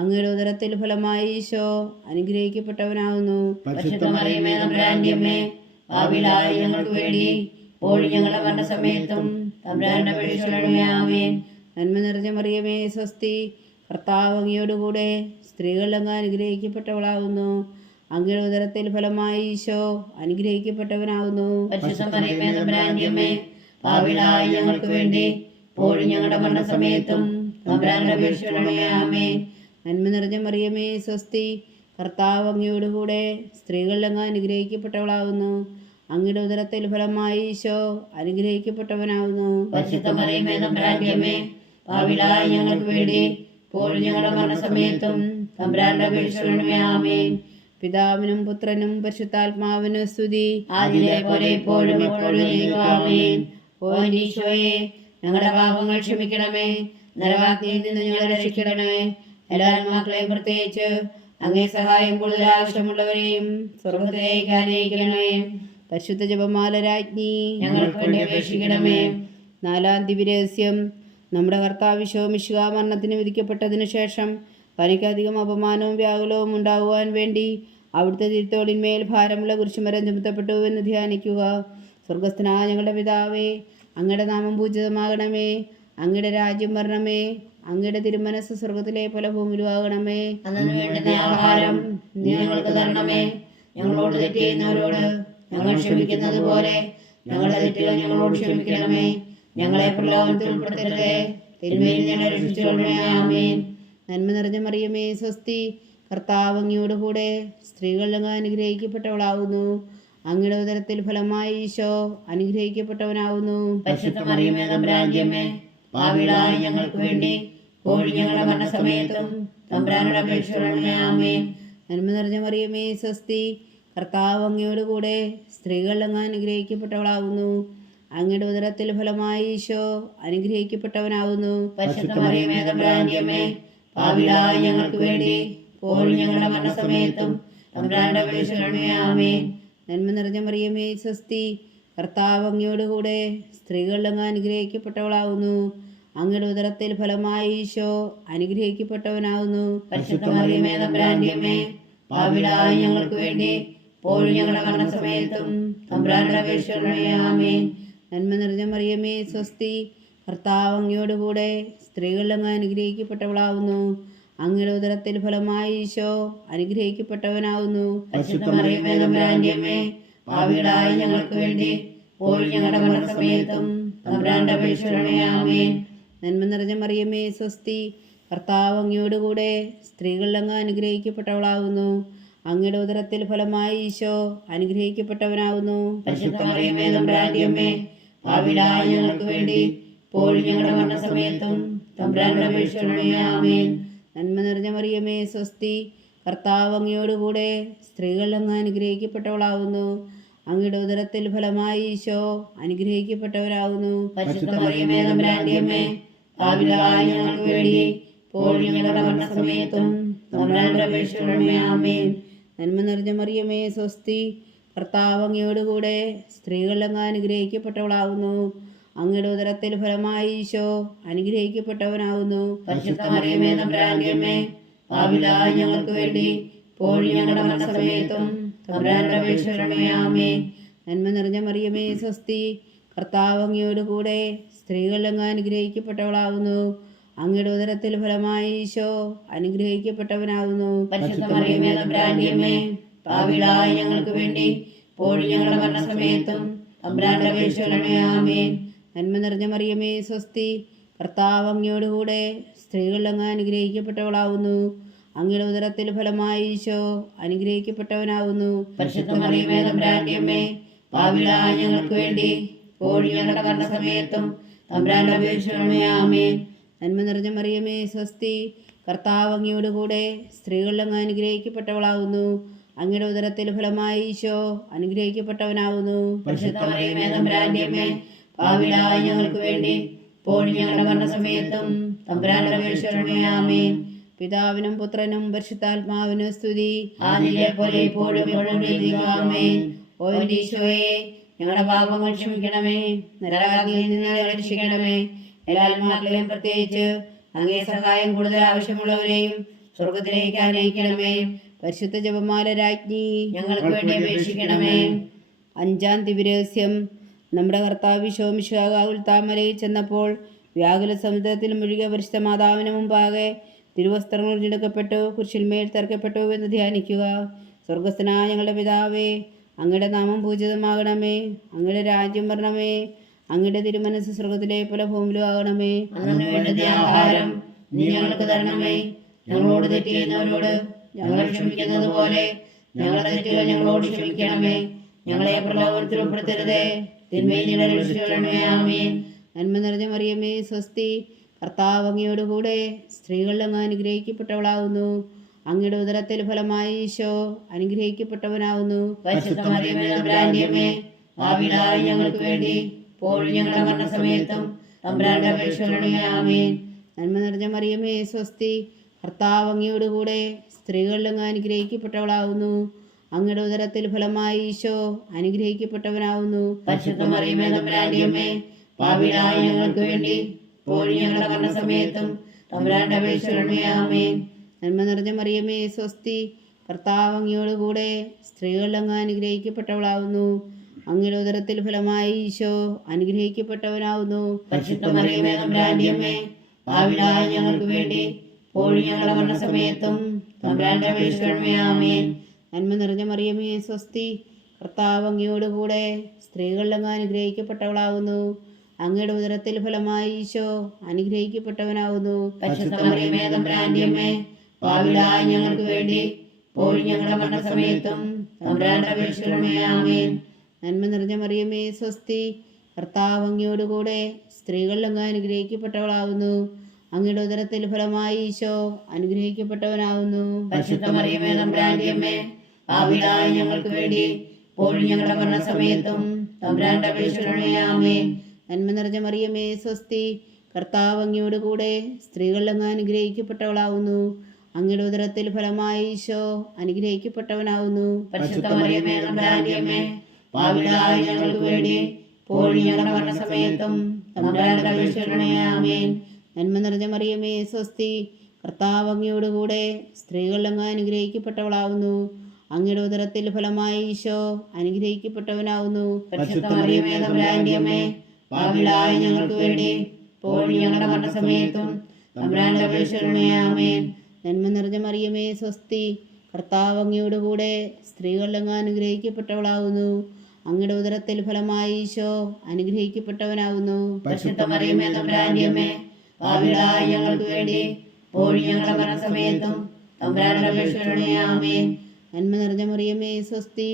അങ്ങയുടെ ഉദരത്തിൽ ഫലമായി ഈശോ അനുഗ്രഹിക്കപ്പെട്ടവനാവുന്നു. പരിശുദ്ധ മറിയമേ തമ്പുരാന്റെ അമ്മേ, പാപികളായ ഞങ്ങൾക്ക് വേണ്ടി ഇപ്പോഴും ഞങ്ങളുടെ മരണസമയത്തും തമ്പുരാന്റെ അപേക്ഷകളെ ആമേൻ. നന്മ നിറഞ്ഞ മറിയമേ സ്വസ്തി, കർത്താവ് അങ്ങയോടുകൂടെ സ്ത്രീകൾ അങ്ങ് അനുഗ്രഹിക്കപ്പെട്ടവളാവുന്നു. അങ്ങയുടെ ഉദരത്തിൽ ഫലമായി ഈശോ അനുഗ്രഹിക്കപ്പെട്ടവനാവുന്നു. പരിശുദ്ധ മറിയമേ തമ്പുരാന്റെ അമ്മേ, പാപികളായ ഞങ്ങൾക്ക് വേണ്ടി ഇപ്പോഴും ഞങ്ങളുടെ മരണസമയത്തും തമ്പുരാന്റെ അപേക്ഷകളെ ആമേൻ. നന്മ നിറഞ്ഞ മറിയമേ സ്വസ്തി, കർത്താവ് അങ്ങയോടുകൂടെ സ്ത്രീകൾ അങ്ങ് അനുഗ്രഹിക്കപ്പെട്ടവളാവുന്നു. അങ്ങയുടെ ഉദരത്തിൽ ഫലമായി ഈശോ അനുഗ്രഹിക്കപ്പെട്ടവനാവുന്നു. പരിശുദ്ധ മറിയമേ തമ്പുരാന്റെ അമ്മേ, പാപികളായ ഞങ്ങൾക്ക് വേണ്ടി ഇപ്പോഴും ഞങ്ങളുടെ മരണസമയത്തും തമ്പുരാന്റെ അപേക്ഷകളെ ആമേൻ. പിതാവിനും പുത്രനും പരിശുദ്ധാത്മാവിനും സ്തുതി. ആദിയിലെ പോലെ ഇപ്പോഴും എപ്പോഴും ആമേൻ. ഓ ഈശോയെ, ഞങ്ങളുടെ പാപങ്ങൾ ക്ഷമിക്കണമേ, നരകാഗ്നിയിൽ നിന്ന് ഞങ്ങളെ രക്ഷിക്കണമേ. എല്ലാ ആത്മാക്കളെയും പ്രത്യേകിച്ച് അങ്ങേ സഹായം കൂടുതൽ ആവശ്യമുള്ളവരെയും സ്വർഗത്തിലേക്ക് ആനയിക്കണമേ. പരിശുദ്ധ ജപമാല രാജ്ഞി ഞങ്ങൾക്ക് വേണ്ടി അപേക്ഷിക്കണമേ. 4-ാം ദിവ്യരഹസ്യം. നമ്മുടെ കർത്താവ് മിശിഹാ മരണത്തിന് വിധിക്കപ്പെട്ടതിനു ശേഷം തനിക്കധികം അപമാനവും വ്യാകുലവും ഉണ്ടാകുവാൻ വേണ്ടി അവിടുത്തെ തിരുത്തോളിന്മേൽ ഭാരമുള്ള കുരിശുമരം ചുമത്തപ്പെട്ടുവെന്ന് ധ്യാനിക്കുക. സ്വർഗസ്ഥനായ ഞങ്ങളുടെ പിതാവേ, അങ്ങയുടെ നാമം പൂജിതമാകണമേ. അങ്ങയുടെ രാജ്യം വരണമേ. അങ്ങയുടെ തിരുമനസ് സ്വർഗത്തിലെ പോലെ ഭൂമിയിലും ആകണമേ. അന്നു വേണ്ടുന്ന ആഹാരം നീ ഞങ്ങൾക്ക് തരണമേ. ഞങ്ങളോട് തെറ്റ് ചെയ്യുന്നവരോട് ഞങ്ങൾ ക്ഷമിക്കുന്നത് പോലെ ഞങ്ങളുടെ തെറ്റുകൾ ഞങ്ങളോട് ക്ഷമിക്കണമേ. ഞങ്ങളെ പ്രലോഭനത്തിൽ ഉൾപ്പെടുത്തരുതേ, തിന്മയിൽ ഞങ്ങളെ രക്ഷിച്ചുകൊള്ളണമേ. ആമേൻ. നന്മ നിറഞ്ഞ മറിയമേ, സ്വസ്തി. കർത്താവ് അങ്ങയോടുകൂടെ സ്ത്രീകൾ അങ്ങ് അനുഗ്രഹിക്കപ്പെട്ടവളാവുന്നു. അങ്ങയുടെ ഉദരത്തിൽ ഫലമായി ഈശോ അനുഗ്രഹിക്കപ്പെട്ടവനാവുന്നു. പരിശുദ്ധ മറിയമേ, തമ്പുരാന്റെ അമ്മേ, പാപികളായ ഞങ്ങൾക്ക് വേണ്ടി ഇപ്പോഴും ഞങ്ങളുടെ മരണസമയത്തും തമ്പുരാനോട് അപേക്ഷിച്ചുകൊള്ളണമേ. ആമേൻ. നന്മ നിറഞ്ഞ മറിയമേ, സ്വസ്തി. കർത്താവ് അങ്ങയോടുകൂടെ സ്ത്രീകൾ അങ്ങ് അനുഗ്രഹിക്കപ്പെട്ടവളാവുന്നു. അങ്ങയുടെ ഉദരത്തിൽ ഫലമായി ഈശോ അനുഗ്രഹിക്കപ്പെട്ടവനാവുന്നു. പരിശുദ്ധ മറിയമേ, തമ്പുരാന്റെ അമ്മേ, പാപികളായ ഞങ്ങൾക്ക് വേണ്ടി ഇപ്പോഴും ഞങ്ങളുടെ മരണസമയത്തും തമ്പുരാനോട് അപേക്ഷിച്ചുകൊള്ളണമേ. ആമേൻ. നന്മ നിറഞ്ഞ മറിയമേ, സ്വസ്തി. കർത്താവ് അങ്ങയോടുകൂടെ സ്ത്രീകൾ അങ്ങ് അനുഗ്രഹിക്കപ്പെട്ടവളാവുന്നു. അങ്ങയുടെ ഉദരത്തിൽ ഫലമായി ഈശോ അനുഗ്രഹിക്കപ്പെട്ടവനാവുന്നു. പരിശുദ്ധ മറിയമേ, തമ്പുരാന്റെ അമ്മേ, പാപികളായ ഞങ്ങൾക്ക് വേണ്ടി ഇപ്പോഴും ഞങ്ങളുടെ മരണസമയത്തും തമ്പുരാനോട് അപേക്ഷിച്ചുകൊള്ളണമേ. ആമേൻ. നന്മ നിറഞ്ഞ മറിയമേ, സ്വസ്തി. കർത്താവ് അങ്ങയോടുകൂടെ സ്ത്രീകൾ അങ്ങ് അനുഗ്രഹിക്കപ്പെട്ടവളാവുന്നു. അങ്ങയുടെ ഉദരത്തിൽ ഫലമായി ഈശോ അനുഗ്രഹിക്കപ്പെട്ടവനാവുന്നു. പരിശുദ്ധ മറിയമേ, തമ്പുരാന്റെ അമ്മേ, പാപികളായ ഞങ്ങൾക്ക് വേണ്ടി ഇപ്പോഴും ഞങ്ങളുടെ മരണസമയത്തും തമ്പുരാനോട് അപേക്ഷിച്ചുകൊള്ളണമേ. ആമേൻ. നന്മ നിറഞ്ഞ മറിയമേ, സ്വസ്തി. കർത്താവ് അങ്ങയോടുകൂടെ സ്ത്രീകൾ അങ്ങ് അനുഗ്രഹിക്കപ്പെട്ടവളാവുന്നു. അങ്ങയുടെ ഉദരത്തിൽ ഫലമായി ഈശോ അനുഗ്രഹിക്കപ്പെട്ടവനാവുന്നു. പരിശുദ്ധ മറിയമേ, തമ്പുരാന്റെ അമ്മേ, പാപികളായ ഞങ്ങൾക്ക് വേണ്ടി ഇപ്പോഴും ഞങ്ങളുടെ മരണസമയത്തും തമ്പുരാനോട് അപേക്ഷിച്ചുകൊള്ളണമേ. ആമേൻ. നന്മ നിറഞ്ഞ മറിയമേ, സ്വസ്തി. കർത്താവ് അങ്ങയോടുകൂടെ സ്ത്രീകൾ അങ്ങ് അനുഗ്രഹിക്കപ്പെട്ടവളാവുന്നു. അങ്ങയുടെ ഉദരത്തിൽ ഫലമായി ഈശോ അനുഗ്രഹിക്കപ്പെട്ടവരാവുന്നു. പരിശുദ്ധ മറിയമേ, തമ്പുരാന്റെ അമ്മേ, പാപികളായ ഞങ്ങൾക്ക് വേണ്ടി ഇപ്പോഴും ഞങ്ങളുടെ മരണസമയത്തും തമ്പുരാനോട് അപേക്ഷിച്ചുകൊള്ളണമേ. ആമേൻ. നന്മ നിറഞ്ഞ മറിയമേ, സ്വസ്തി. കർത്താവ് അങ്ങയോടുകൂടെ സ്ത്രീകൾ അങ്ങ് അനുഗ്രഹിക്കപ്പെട്ടവളാവുന്നു. അങ്ങയുടെ ഉദരത്തിൽ ഫലമായി ഈശോ അനുഗ്രഹിക്കപ്പെട്ടവനാവുന്നു. പരിശുദ്ധ മറിയമേ, തമ്പുരാന്റെ അമ്മേ, പാപികളായ ഞങ്ങൾക്ക് വേണ്ടി ഇപ്പോഴും ഞങ്ങളുടെ മരണസമയത്തും തമ്പുരാനോട് അപേക്ഷിച്ചുകൊള്ളണമേ. ആമേൻ. നന്മ നിറഞ്ഞ മറിയമേ, സ്വസ്തി. കർത്താവ് അങ്ങയോടുകൂടെ സ്ത്രീകൾ അങ്ങ് അനുഗ്രഹിക്കപ്പെട്ടവളാവുന്നു. അങ്ങയുടെ ഉദരത്തിൽ ഫലമായി ഈശോ അനുഗ്രഹിക്കപ്പെട്ടവനാവുന്നു. പരിശുദ്ധ മറിയമേ, തമ്പുരാന്റെ അമ്മേ, പാപികളായ ഞങ്ങൾക്ക് വേണ്ടി ഇപ്പോഴും ഞങ്ങളുടെ മരണസമയത്തും തമ്പുരാനോട് അപേക്ഷിച്ചുകൊള്ളണമേ. ആമേൻ. നന്മ നിറഞ്ഞ മറിയമേ, സ്വസ്തി. കർത്താവ് അങ്ങയോടുകൂടെ സ്ത്രീകൾ അങ്ങ് അനുഗ്രഹിക്കപ്പെട്ടവളാവുന്നു. അങ്ങയുടെ ഉദരത്തിൽ ഫലമായി ഈശോ അനുഗ്രഹിക്കപ്പെട്ടവനാവുന്നു. പരിശുദ്ധ മറിയമേ, തമ്പുരാന്റെ അമ്മേ, പാപികളായ ഞങ്ങൾക്ക് വേണ്ടി ഇപ്പോഴും ഞങ്ങളുടെ മരണസമയത്തും തമ്പുരാനോട് അപേക്ഷിച്ചുകൊള്ളണമേ. ആമേൻ. നന്മ നിറഞ്ഞ മറിയമേ, സ്വസ്തി. കർത്താവ് അങ്ങയോടുകൂടെ സ്ത്രീകൾ അങ്ങ് അനുഗ്രഹിക്കപ്പെട്ടവളാവുന്നു. അങ്ങയുടെ ഉദരത്തിൽ ഫലമായി ഈശോ അനുഗ്രഹിക്കപ്പെട്ടവനാവുന്നു. പരിശുദ്ധ മറിയമേ, തമ്പുരാന്റെ അമ്മേ, പാപികളായ ഞങ്ങൾക്ക് വേണ്ടി ഇപ്പോഴും ഞങ്ങളുടെ മരണസമയത്തും തമ്പുരാനോട് അപേക്ഷിച്ചുകൊള്ളണമേ. ആമേൻ. പിതാവിനും പുത്രനും പരിശുദ്ധാത്മാവിനും സ്തുതി. ആദിയിലെ പോലെ ഇപ്പോഴും എപ്പോഴും എന്നേക്കും. ആമേൻ. ഓ എൻ്റെ ഈശോയെ, ഞങ്ങളുടെ പാപങ്ങൾ ക്ഷമിക്കണമേ. നരകാഗ്നിയിൽ നിന്ന് ഞങ്ങളെ രക്ഷിക്കണമേ. എല്ലാ ആത്മാക്കളെയും പ്രത്യേകിച്ച് അങ്ങേ സഹായം കൂടുതൽ ആവശ്യമുള്ളവരെയും സ്വർഗത്തിലേക്ക് ആനയിക്കണമേ. പരിശുദ്ധ ജപമാല രാജ്ഞി ഞങ്ങൾക്ക് വേണ്ടി അപേക്ഷിക്കണമേ. 5-ാം ദിവ്യരഹസ്യം. നമ്മുടെ കർത്താവ് ശോമിശിഹാ ഉൾത്താമലയിൽ ചെന്നപ്പോൾ വ്യാകുല സമുദ്രത്തിൽ മുഴുകിയ പരിശുദ്ധ മാതാവിന് മുമ്പാകെ തിരുവസ്ത്രങ്ങൾ ഞെടുക്കപ്പെട്ടു കുരിശിന്മേൽ തറക്കപ്പെട്ടു എന്ന് ധ്യാനിക്കുക. സ്വർഗസ്ഥനായ ഞങ്ങളുടെ പിതാവേ, അങ്ങയുടെ നാമം പൂജിതമാകണമേ. അങ്ങയുടെ രാജ്യം വരണമേ. അങ്ങയുടെ തിരുമനസ് സ്വർഗത്തിലെ പോലെ ഭൂമിയിലും ആകണമേ. അന്നു വേണ്ടുന്ന ആഹാരം നീ ഞങ്ങൾക്ക് തരണമേ. ഞങ്ങളോട് തെറ്റ് ചെയ്യുന്നവരോട് ഞങ്ങൾ ക്ഷമിക്കുന്നത് പോലെ ഞങ്ങളുടെ തെറ്റുകൾ ഞങ്ങളോട് ക്ഷമിക്കണമേ. ഞങ്ങളെ പ്രലോഭനത്തിൽ ഉൾപ്പെടുത്തരുതേ, തിന്മയിൽ ഞങ്ങളെ രക്ഷിച്ചുകൊള്ളണമേ. ആമേൻ. നന്മ നിറഞ്ഞ മറിയമേ, സ്വസ്തി. കർത്താവ് അങ്ങയോടുകൂടെ സ്ത്രീകൾ അങ്ങ് അനുഗ്രഹിക്കപ്പെട്ടവളാവുന്നു. അങ്ങയുടെ ഉദരത്തിൽ ഫലമായി ഈശോ അനുഗ്രഹിക്കപ്പെട്ടവനാവുന്നു. പരിശുദ്ധ മറിയമേ, തമ്പുരാന്റെ അമ്മേ, പാപികളായ ഞങ്ങൾക്ക് വേണ്ടി ഇപ്പോഴും ഞങ്ങളുടെ മരണസമയത്തും തമ്പുരാനോട് അപേക്ഷിച്ചുകൊള്ളണമേ. ആമേൻ. നന്മ നിറഞ്ഞ മറിയമേ സ്വസ്തി, കർത്താവ് അങ്ങയോടുകൂടെ സ്ത്രീകളിൽ അങ്ങ് അനുഗ്രഹിക്കപ്പെട്ടവളാവുന്നു. അങ്ങയുടെ ഉദരത്തിൽ ഫലമായി ഈശോ അനുഗ്രഹിക്കപ്പെട്ടവനാവുന്നു. പരിശുദ്ധ മറിയമേ തമ്പുരാന്റെ അമ്മേ, പാപികളായ ഞങ്ങൾക്ക് വേണ്ടി ഇപ്പോഴും ഞങ്ങളുടെ മരണസമയത്തും തമ്പുരാന്റെ അപേക്ഷ ആമേൻ. നന്മ നിറഞ്ഞ മറിയമേ സ്വസ്തി, കർത്താവ് അങ്ങയോടുകൂടെ സ്ത്രീകളിൽ അങ്ങ് അനുഗ്രഹിക്കപ്പെട്ടവളാവുന്നു. അങ്ങയുടെ ഉദരത്തിൽ ഫലമായി ഈശോ അനുഗ്രഹിക്കപ്പെട്ടവനാവുന്നു. പരിശുദ്ധ മറിയമേ തമ്പുരാന്റെ അമ്മേ, പാപികളായ ഞങ്ങൾക്ക് വേണ്ടി ഇപ്പോഴും ഞങ്ങളുടെ മരണസമയത്തും തമ്പുരാന്റെ അപേക്ഷ ആമേൻ. നന്മ നിറഞ്ഞ മറിയമേ സ്വസ്തി, കർത്താവ് അങ്ങയോടുകൂടെ സ്ത്രീകളിൽ അങ്ങ് അനുഗ്രഹിക്കപ്പെട്ടവളാവുന്നു. അങ്ങയുടെ ഉദരത്തിൽ ഫലമായി ഈശോ അനുഗ്രഹിക്കപ്പെട്ടവനാവുന്നു. പരിശുദ്ധ മറിയമേ തമ്പുരാന്റെ അമ്മേ, പാപികളായ ഞങ്ങൾക്ക് വേണ്ടി ഇപ്പോഴും ഞങ്ങളുടെ മരണസമയത്തും തമ്പുരാന്റെ അപേക്ഷ ആമേൻ. നന്മ നിറഞ്ഞ മറിയമേ സ്വസ്തി, കർത്താവ് അങ്ങയോടുകൂടെ സ്ത്രീകളിൽ അങ്ങ് അനുഗ്രഹിക്കപ്പെട്ടവളാവുന്നു. അങ്ങയുടെ ഉദരത്തിൽ ഫലമായി ഈശോ അനുഗ്രഹിക്കപ്പെട്ടവനാവുന്നു. പരിശുദ്ധ മറിയമേ തമ്പുരാന്റെ അമ്മേ, പാപികളായ ഞങ്ങൾക്ക് വേണ്ടി ഇപ്പോഴും ഞങ്ങളുടെ മരണസമയത്തും തമ്പുരാന്റെ അപേക്ഷ ആമേൻ. നന്മ നിറഞ്ഞ മറിയമേ സ്വസ്തി, കർത്താവ് അങ്ങയോടുകൂടെ സ്ത്രീകളിൽ അങ്ങ് അനുഗ്രഹിക്കപ്പെട്ടവളാവുന്നു. അങ്ങയുടെ ഉദരത്തിൽ ഫലമായി ഈശോ അനുഗ്രഹിക്കപ്പെട്ടവനാവുന്നു. പരിശുദ്ധ മറിയമേ തമ്പുരാന്റെ അമ്മേ, പാപികളായ ഞങ്ങൾക്ക് വേണ്ടി ഇപ്പോഴും ഞങ്ങളുടെ മരണസമയത്തും തമ്പുരാന്റെ അപേക്ഷ ആമേൻ. നന്മ നിറഞ്ഞ മറിയമേ സ്വസ്തി, കർത്താവ് അങ്ങയോടുകൂടെ സ്ത്രീകളിൽ അങ്ങ് അനുഗ്രഹിക്കപ്പെട്ടവളാവുന്നു. അങ്ങയുടെ ഉദരത്തിൽ ഫലമായി ഈശോ അനുഗ്രഹിക്കപ്പെട്ടവനാവുന്നു. പരിശുദ്ധ മറിയമേ തമ്പുരാന്റെ അമ്മേ, പാപികളായ ഞങ്ങൾക്ക് വേണ്ടി ഇപ്പോഴും ഞങ്ങളുടെ മരണസമയത്തും തമ്പുരാന്റെ അപേക്ഷ ആമേൻ. നന്മ നിറഞ്ഞ മറിയമേ സ്വസ്തി, കർത്താവ് അങ്ങയോടുകൂടെ സ്ത്രീകളിൽ അങ്ങ് അനുഗ്രഹിക്കപ്പെട്ടവളാവുന്നു. അങ്ങയുടെ ഉദരത്തിൽ ഫലമായി ഈശോ അനുഗ്രഹിക്കപ്പെട്ടവനാവുന്നു. പരിശുദ്ധ മറിയമേ തമ്പുരാന്റെ അമ്മേ, പാപികളായ ഞങ്ങൾക്ക് വേണ്ടി ഇപ്പോഴും ഞങ്ങളുടെ മരണസമയത്തും തമ്പുരാന്റെ അപേക്ഷ ആമേൻ. നന്മ നിറഞ്ഞ മറിയമേ സ്വസ്തി,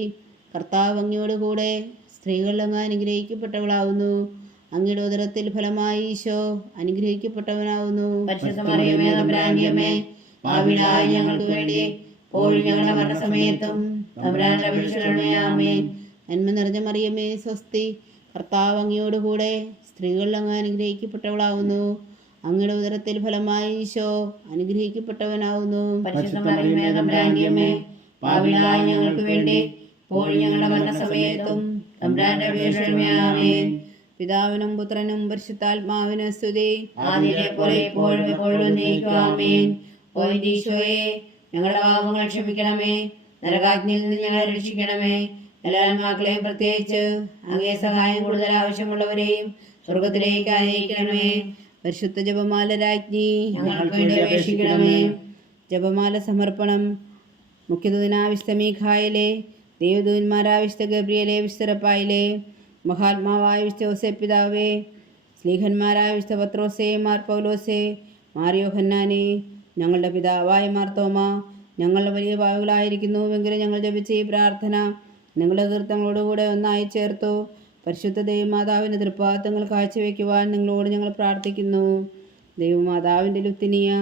കർത്താവ് അങ്ങയോടുകൂടെ സ്ത്രീകളിൽ അങ്ങ് അനുഗ്രഹിക്കപ്പെട്ടവളാവുന്നു. അങ്ങയുടെ ഉദരത്തിൽ ഫലമായി ഈശോ അനുഗ്രഹിക്കപ്പെട്ടവനാവുന്നു. പരിശുദ്ധ മറിയമേ തമ്പുരാന്റെ അമ്മേ, പാപികളായ ഞങ്ങൾക്ക് വേണ്ടി ഇപ്പോഴും ഞങ്ങളുടെ മരണസമയത്തും തമ്പുരാന്റെ അപേക്ഷ ആമേൻ. നന്മ നിറഞ്ഞ മറിയമേ സ്വസ്തി, കർത്താവ് അങ്ങയോടുകൂടെ സ്ത്രീകളിൽ അങ്ങ് അനുഗ്രഹിക്കപ്പെട്ടവളാവുന്നു. അങ്ങയുടെ ഉദരത്തിൽ ഫലമായി ഈശോ അനുഗ്രഹിക്കപ്പെട്ടവനാവുന്നു. പരിശുദ്ധ മറിയമേ തമ്പുരാന്റെ അമ്മേ, പാപികളായ ഞങ്ങൾക്ക് വേണ്ടി ഇപ്പോഴും ഞങ്ങളുടെ മരണസമയത്തും തമ്പുരാന്റെ അപേക്ഷ ആമേൻ. പിതാവിനും പുത്രനും പരിശുദ്ധാത്മാവിനും സ്തുതി. ആദിയിലെ പോലെ ഇപ്പോഴും എപ്പോഴും എന്നേക്കും ആമേൻ. ഓ എൻ്റെ ഈശോയെ, ഞങ്ങളുടെ പാപങ്ങൾ ക്ഷമിക്കണമേ, നരകാഗ്നിയിൽ നിന്ന് ഞങ്ങളെ രക്ഷിക്കണമേ. എല്ലാ ആത്മാക്കളെയും പ്രത്യേകിച്ച് അങ്ങേ സഹായം കൂടുതൽ ആവശ്യമുള്ളവരെയും സ്വർഗത്തിലേക്ക് അയക്കണമേ. പരിശുദ്ധ ജപമാല രാജ്ഞി ഞങ്ങൾക്ക് വേണ്ടി അപേക്ഷിക്കണമേ. ജപമാല സമർപ്പണം. മുഖ്യദൂതനാവിശുദ്ധ മീഖായേലേ, ദേവദൂതന്മാരാവിശുദ്ധ ഗബ്രിയേലേ, വിശുദ്ധ റഫായേലേ, മഹാത്മാവായ വിശുദ്ധ യോസേപ്പ് പിതാവേ, സ്ലീഹന്മാരായ വിശുദ്ധ പത്രോസേ, മാർ പൗലോസേ, മാർ യോഹന്നാനേ, ഞങ്ങളുടെ പിതാവായ മാർ തോമാ, ഞങ്ങളുടെ വലിയ പാവികളായിരിക്കുന്നുവെങ്കിലും ഞങ്ങൾ ജപിച്ച ഈ പ്രാർത്ഥന നിങ്ങളുടെ കീർത്തങ്ങളോടുകൂടെ ഒന്നായി ചേർത്തു. പരിശുദ്ധ ദൈവമാതാവിൻ്റെ തൃപ്പാദങ്ങൾ കാഴ്ചവെക്കുവാൻ നിങ്ങളോട് ഞങ്ങൾ പ്രാർത്ഥിക്കുന്നു. ദൈവമാതാവിൻ്റെ ലുത്തിനിയ,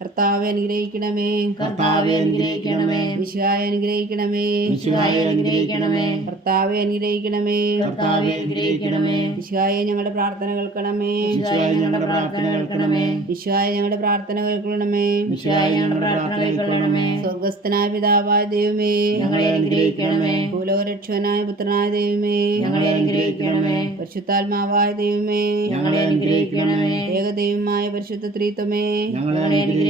കർത്താവെ അനുഗ്രഹിക്കണമേ, കർത്താവെ അനുഗ്രഹിക്കണമേ, മിശിഹായെ അനുഗ്രഹിക്കണമേ, മിശിഹായെ അനുഗ്രഹിക്കണമേ, കർത്താവെ അനുഗ്രഹിക്കണമേ, കർത്താവെ അനുഗ്രഹിക്കണമേ, മിശിഹായെ ഞങ്ങളുടെ പ്രാർത്ഥന കേൾക്കണമേ, മിശിഹായെ ഞങ്ങളുടെ പ്രാർത്ഥന കേൾക്കണമേ, മിശിഹായെ ഞങ്ങളുടെ പ്രാർത്ഥന കേൾക്കണമേ, മിശിഹായെ ഞങ്ങളുടെ പ്രാർത്ഥന കേൾക്കണമേ. സ്വർഗസ്ഥനായ പിതാവായ ദൈവമേ, ഞങ്ങളെ അനുഗ്രഹിക്കണമേ, ഭൂലോകരക്ഷകനായ പുത്രനായ ദൈവമേ, ഞങ്ങളെ അനുഗ്രഹിക്കണമേ, പരിശുദ്ധാത്മാവായ ദൈവമേ, ഞങ്ങളെ അനുഗ്രഹിക്കണമേ, ഏകദൈവമായ പരിശുദ്ധ ത്രിത്വമേ, ഞങ്ങളെ അനുഗ്രഹിക്കണമേ,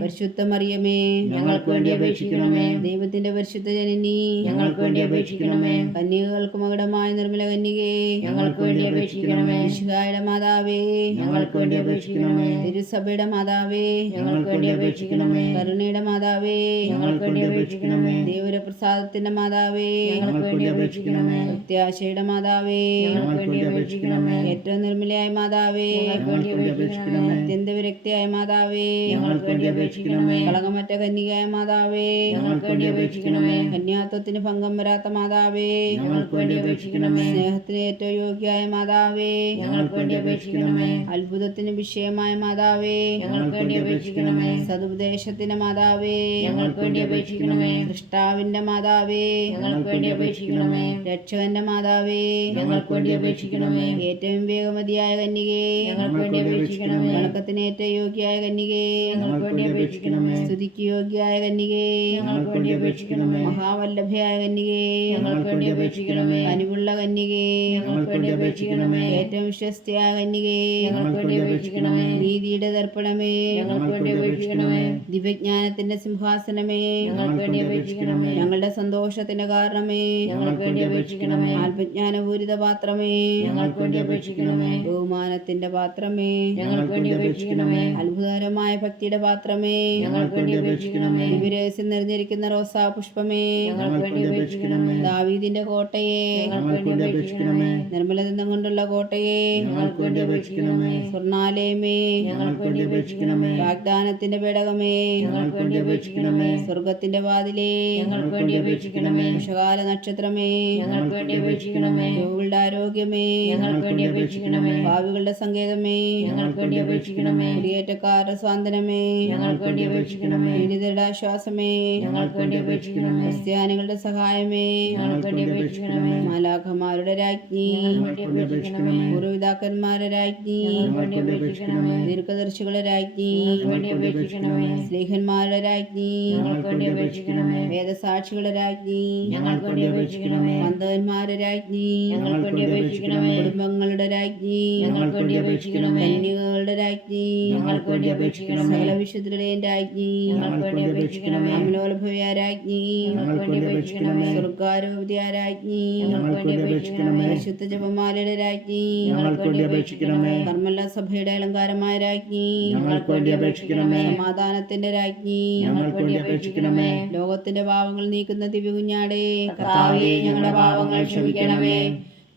പരിശുദ്ധ മറിയമേ, ഞങ്ങൾക്ക് വേണ്ടി അപേക്ഷിക്കണമേ, ദൈവത്തിന്റെ പരിശുദ്ധ ജനനി, ഞങ്ങൾക്ക് വേണ്ടി അപേക്ഷിക്കണമേ, കന്യകൾക്ക് മകുടമായ നിർമ്മല കന്യകേ, ഞങ്ങൾക്ക് വേണ്ടി അപേക്ഷിക്കണമേ, മിശിഹായുടെ മാതാവേ, ഞങ്ങൾക്ക് വേണ്ടി അപേക്ഷിക്കണമേ, തിരുസഭയുടെ മാതാവേ, ഞങ്ങൾക്ക് വേണ്ടി അപേക്ഷിക്കണമേ, കരുണയുടെ മാതാവേ, ഞങ്ങൾക്ക് വേണ്ടി അപേക്ഷിക്കണമേ, ദൈവപ്രസാദത്തിന്റെ മാതാവേ, ഞങ്ങൾക്ക് വേണ്ടി അപേക്ഷിക്കണമേ, പ്രത്യാശയുടെ മാതാവേ, ഞങ്ങൾക്ക് വേണ്ടി അപേക്ഷിക്കണമേ, ഏറ്റവും നിർമ്മലയായ മാതാവേ, ഞങ്ങൾക്ക് വേണ്ടി അപേക്ഷിക്കണമേ, അത്യന്ത വിരക്തിയായ മാതാവേ, ഞങ്ങൾക്ക് വേണ്ടി അപേക്ഷിക്കണമേ, കളങ്കമറ്റ കന്യകയായ മാതാവേ, ഞങ്ങൾക്ക് വേണ്ടി അപേക്ഷിക്കണമേ, കന്യാത്വത്തിന് ഭംഗം വരാത്ത മാതാവേ, ഞങ്ങൾക്ക് വേണ്ടി അപേക്ഷിക്കണമേ, സ്നേഹത്തിന് ഏറ്റവും യോഗ്യയായ മാതാവേ, ഞങ്ങൾക്ക് വേണ്ടി അപേക്ഷിക്കണമേ, അത്ഭുതത്തിന് വിഷയമായ മാതാവേ, ഞങ്ങൾക്ക് വേണ്ടി അപേക്ഷിക്കണമേ, സതുപദേശത്തിന്റെ മാതാവേ, ഞങ്ങൾക്ക് വേണ്ടി അപേക്ഷിക്കണമേ. സൃഷ്ടാവിന്റെ മാതാവേ, ഞങ്ങൾക്ക് വേണ്ടി അപേക്ഷിക്കണമേ. രക്ഷകന്റെ മാതാവേ, ഞങ്ങൾക്ക് വേണ്ടി അപേക്ഷിക്കണമേ. ഏറ്റവും വേഗമതിയായ കന്യകേ, ഞങ്ങൾക്ക് വേണ്ടി അപേക്ഷിക്കണമേ. വണക്കത്തിന് ഏറ്റവും യോഗ്യായ കന്യകേ, ഞങ്ങൾക്ക് വേണ്ടി അപേക്ഷിക്കണമേ. സ്തുതിക്ക് യോഗ്യായ കന്യകേ, ഞങ്ങൾക്ക് വേണ്ടി അപേക്ഷിക്കണമേ. മഹാവല്ലഭയായ കന്യകേ, ഞങ്ങൾക്ക് വേണ്ടി അപേക്ഷിക്കണമേ. കനിവുള്ള കന്യകേ, ഞങ്ങൾക്ക് വേണ്ടി അപേക്ഷിക്കണമേ. ഏറ്റവും വിശ്വസ്തയായ കന്യകേ, ഞങ്ങൾക്ക് വേണ്ടി അപേക്ഷിക്കണമേ. നീതിയുടെ ദർപ്പണമേ, ഞങ്ങൾക്ക് വേണ്ടി അപേക്ഷിക്കണമേ. ദിവ്യജ്ഞാനത്തിന്റെ സിംഹാസനമേ, ഞങ്ങൾക്ക് വേണ്ടി അപേക്ഷിക്കണമേ. ഞങ്ങളുടെ സന്തോഷത്തിന്റെ കാരണമേ, ഞങ്ങൾക്ക് വേണ്ടി അപേക്ഷിക്കണമേ. ആത്മജ്ഞാനപൂരിത പാത്രമേ, ഞങ്ങൾക്ക് വേണ്ടി അപേക്ഷിക്കണമേ. ബഹുമാനത്തിന്റെ പാത്രമേ, ഞങ്ങൾക്ക് വേണ്ടി അപേക്ഷിക്കണമേ. അത്ഭുതകരമായ ഭക്തിയുടെ പാത്രമേ, ഞങ്ങൾക്ക് വേണ്ടി അപേക്ഷിക്കണമേ. ദിവ്യരഹസ്യം നിറഞ്ഞിരിക്കുന്ന റോസാ പുഷ്പമേ, ഞങ്ങൾക്ക് വേണ്ടി അപേക്ഷിക്കണമേ. ദാവീദിന്റെ കോട്ടയെ, ഞങ്ങൾക്ക് വേണ്ടി അപേക്ഷിക്കണമേ. നിർമ്മലതം കൊണ്ടുള്ള കോട്ടയെ, ഞങ്ങൾക്ക് വേണ്ടി അപേക്ഷിക്കണമേ. സ്വർണാലയമേ, ഞങ്ങൾക്ക് വേണ്ടി അപേക്ഷിക്കണമേ. വാഗ്ദാനത്തിന്റെ പേടകമേ, ഞങ്ങൾക്ക് വേണ്ടി അപേക്ഷിക്കണമേ. സ്വർഗത്തിന്റെ വാതിലേ, ഞങ്ങൾക്ക് വേണ്ടി അപേക്ഷിക്കണമേ. വിഷകാല നക്ഷത്രമേ, ഞങ്ങൾക്ക് വേണ്ടി അപേക്ഷിക്കണമേ. രോഗികളുടെ ആരോഗ്യമേ, ഞങ്ങൾക്ക് വേണ്ടി അപേക്ഷിക്കണമേ. ഭാവികളുടെ സങ്കേതമേ, ഞങ്ങൾക്ക് വേണ്ടി അപേക്ഷിക്കണമേ. കുടിയേറ്റക്കാരുടെ സ്വാതന്ത്ര്യമേ, ഞങ്ങൾക്ക് വേണ്ടി അപേക്ഷിക്കണമേ. പീഡിതരുടെ ആശ്വാസമേ, ഞങ്ങൾക്ക് വേണ്ടി അപേക്ഷിക്കണമേ. ക്രിസ്ത്യാനികളുടെ സഹായമേ, ഞങ്ങൾക്ക് വേണ്ടി അപേക്ഷിക്കണമേ. മാലാഖമാരുടെ രാജ്ഞി, ഞങ്ങൾക്ക് വേണ്ടി അപേക്ഷിക്കണമേ. പൂർവ്വപിതാക്കന്മാരുടെ രാജ്ഞി, ഞങ്ങൾക്ക് വേണ്ടി അപേക്ഷിക്കണമേ. ദീർഘദർശികളുടെ രാജ്ഞി, ഞങ്ങൾക്ക് വേണ്ടി അപേക്ഷിക്കണമേ. സ്ലീഹന്മാരുടെ രാജ്ഞി, ഞങ്ങൾക്ക് വേണ്ടി അപേക്ഷിക്കണമേ. വേദസാക്ഷികളുടെ രാജ്ഞി, ഞങ്ങൾക്ക് വേണ്ടി അപേക്ഷിക്കണമേ. മന്ദന്മാരുടെ രാജ്ഞി, ഞങ്ങൾക്ക് വേണ്ടി അപേക്ഷിക്കണമേ. കുടുംബങ്ങളുടെ രാജ്ഞി, ഞങ്ങൾക്ക് വേണ്ടി അപേക്ഷിക്കണമേ. കന്യകകളുടെ രാജ്ഞി, ഞങ്ങൾക്ക് വേണ്ടി അപേക്ഷിക്കണമേ. സകല വിശുദ്ധരുടെയും രാജ്ഞി, ഞങ്ങൾക്ക് വേണ്ടി അപേക്ഷിക്കണമേ. അമലോത്ഭവ്യ രാജ്ഞി, ഞങ്ങൾക്ക് വേണ്ടി അപേക്ഷിക്കണമേ. സ്വർഗാരോപിത രാജ്ഞി, ഞങ്ങൾക്ക് വേണ്ടി അപേക്ഷിക്കണമേ. പരിശുദ്ധ ജപമാലയുടെ രാജ്ഞി, ഞങ്ങൾക്ക് വേണ്ടി അപേക്ഷിക്കണമേ. കർമ്മല സഭയുടെ അലങ്കാരമായ രാജ്ഞി, ഞങ്ങൾക്ക് വേണ്ടി അപേക്ഷിക്കണമേ. സമാധാനത്തിന്റെ രാജ്ഞി, ഞങ്ങൾക്ക് വേണ്ടി അപേക്ഷിക്കണമേ. ലോകത്തിന്റെ പാവങ്ങൾ നീക്കുന്ന ദിവ്യകുഞ്ഞാടേ, കർത്താവേ, ഞങ്ങളുടെ പാപങ്ങൾ ക്ഷമിക്കണമേ.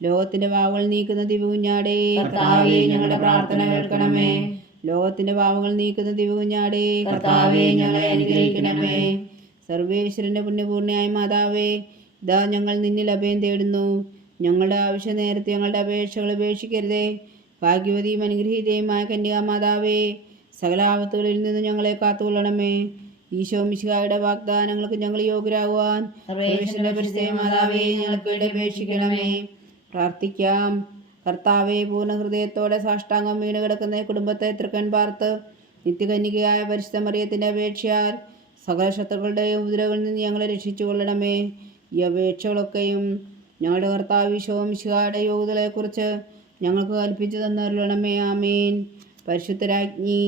ലോകത്തിന്റെ പാവങ്ങൾ നീക്കുന്ന ദിവ്യകുഞ്ഞാടേ, കർത്താവേ, ഞങ്ങളുടെ പ്രാർത്ഥന കേൾക്കണമേ. ലോകത്തിന്റെ പാവങ്ങൾ നീക്കുന്ന ദിവ്യകുഞ്ഞാടേ, കർത്താവേ, ഞങ്ങളെ അനുഗ്രഹിക്കണമേ. സർവേശ്വരന്റെ പുണ്യപൂർണ്ണയായ മാതാവേ, ഇതാ ഞങ്ങൾ നിന്നിൽ അഭയം തേടുന്നു. ഞങ്ങളുടെ ആവശ്യ നേരത്തെ ഞങ്ങളുടെ അപേക്ഷകൾ ഉപേക്ഷിക്കരുതേ. ഭാഗ്യവതിയും അനുഗ്രഹീതയുമായ കന്യകാമാതാവേ, സകല ആപത്തുകളിൽ നിന്ന് ഞങ്ങളെ കാത്തുകൊള്ളണമേ. ഈശോ മിശിഹായുടെ വാഗ്ദാനങ്ങൾക്ക് ഞങ്ങൾ യോഗ്യരാകുവാൻ സർവേശ്വരന്റെ പരിശുദ്ധ മാതാവേ, ഞങ്ങൾക്ക് വേണ്ടി അപേക്ഷിക്കണമേ. പ്രാർത്ഥിക്കാം. കർത്താവെ, പൂർണ്ണ ഹൃദയത്തോടെ സാഷ്ടാംഗം വീണ് കിടക്കുന്ന കുടുംബത്തെ തൃക്കൺ പാർത്ത് നിത്യകന്യകയായ പരിശുദ്ധ മറിയത്തിൻ്റെ അപേക്ഷയാൽ സകല ശത്രുക്കളുടെയും ഉപദ്രവങ്ങളിൽ നിന്ന് ഞങ്ങളെ രക്ഷിച്ചു കൊള്ളണമേ. ഈ അപേക്ഷകളൊക്കെയും ഞങ്ങളുടെ കർത്താവ് ഈശോ മിശിഹായുടെ യോഗ്യതകളെക്കുറിച്ച് ഞങ്ങൾക്ക് കൽപ്പിച്ചു തന്നരുളണമേ. ആമേൻ. പരിശുദ്ധരാജ്ഞി,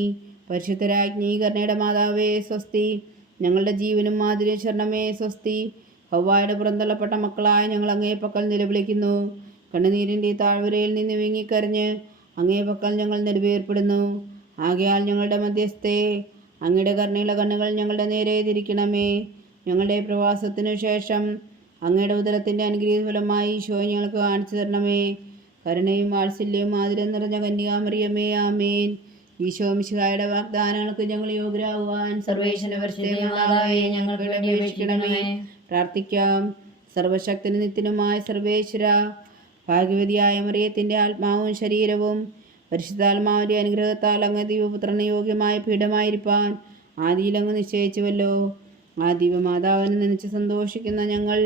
പരിശുദ്ധരാജ്ഞി, കരുണയുടെ മാതാവേ സ്വസ്തി. ഞങ്ങളുടെ ജീവനും മാതിരിയും ശരണമേ സ്വസ്തി. ഹവ്വായുടെ പുറന്തള്ളപ്പെട്ട മക്കളായ ഞങ്ങൾ അങ്ങേ പക്കൽ നിലവിളിക്കുന്നു. കണ്ണുനീരിൻ്റെ താഴ്വരയിൽ നിന്ന് വീങ്ങിക്കരഞ്ഞ് അങ്ങേ പക്കൽ ഞങ്ങൾ നെടുവേർപ്പെടുന്നു. ആകയാൽ ഞങ്ങളുടെ മധ്യസ്ഥേ, അങ്ങയുടെ കരുണയുള്ള കണ്ണുകൾ ഞങ്ങളുടെ നേരെ തിരിക്കണമേ. ഞങ്ങളുടെ പ്രവാസത്തിനു ശേഷം അങ്ങയുടെ ഉദരത്തിൻ്റെ അനുഗ്രഹീത ഫലമായി ഈശോയെ ഞങ്ങൾക്ക് കാണിച്ചു തരണമേ. കരുണയും വാത്സല്യവും ആദരം നിറഞ്ഞ കന്യകാമറിയമേ, ആമേൻ. ഈശോ മിശിഹായുടെ വാഗ്ദാനങ്ങൾക്ക് ഞങ്ങൾ യോഗ്യരാകുവാൻ സർവേശ്വരന്റെ പരിശുദ്ധ മാതാവേ, ഞങ്ങൾക്ക് വേണ്ടി അപേക്ഷിക്കണമേ. പ്രാർത്ഥിക്കാം. സർവശക്തന് നിത്യനുമായ സർവേശ്വര, ഭാഗ്യവതിയായ മറിയത്തിൻ്റെ ആത്മാവും ശരീരവും പരിശുദ്ധാത്മാവിൻ്റെ അനുഗ്രഹത്താൽ അങ്ങ് ദൈവപുത്രന് യോഗ്യമായ പീഠമായിരിക്കാൻ ആദിയിലങ്ങ് നിശ്ചയിച്ചുവല്ലോ. ആ ദൈവമാതാവിനെ നനച്ച് സന്തോഷിക്കുന്ന ഞങ്ങൾ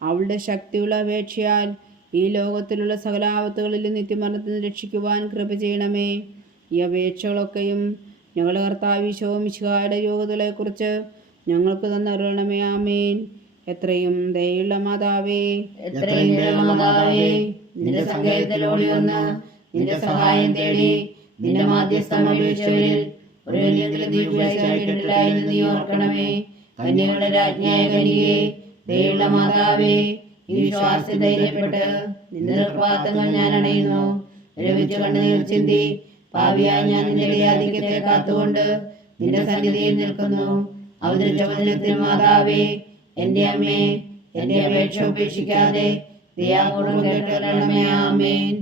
അവളുടെ ശക്തിയുള്ള അപേക്ഷയാൽ ഈ ലോകത്തിലുള്ള സകല ആപത്തുകളിലും നിത്യമരണത്തിൽ നിന്ന് രക്ഷിക്കുവാൻ കൃപ ചെയ്യണമേ. ഈ അപേക്ഷകളൊക്കെയും ഞങ്ങളുടെ കർത്താവ് ഈശോ മിശിഹായുടെ യോഗ്യതകളെക്കുറിച്ച് ഞങ്ങൾക്ക് തന്നരുളണമേ. ആമേൻ. എത്രയും ദയുള്ള മാതാവേ, എത്രയും ദയാമാതാവേ, നിന്റെ സങ്കേതത്തിൽ ഓടി വന്ന് നിന്റെ സഹായം തേടി നിന്റെ മാധ്യസ്ഥം അപേക്ഷിച്ചവരിൽ ഒരുവനെങ്കിലും നീ ഉപേക്ഷിച്ചിട്ടില്ല എന്ന് നീ ഓർക്കണമേ. കന്യകളുടെ രാജ്ഞിയായ കന്യകേ, ദയുള്ള മാതാവേ, ഈ വിശ്വാസത്തിൽ ധൈര്യപ്പെട്ട് നിന്റെ നിർവാഹങ്ങൾ ഞാൻ അണയുന്നു. രവിച്ച കണ്ണുനീർ ചിന്തി പാപിയായ ഞാൻ നിന്റെ ദയാധിക്യത്തെ കാത്തുകൊണ്ട് നിന്റെ സന്നിധിയിൽ നിൽക്കുന്നു. അവതരിച്ച വചനത്തിൽ മാതാവേ, എൻ്റെ അമ്മേ, എൻ്റെ അപേക്ഷ ഉപേക്ഷിക്കാതെ ദയാപൂർവ്വം കേട്ടുകൊള്ളണമേ. ആമേൻ.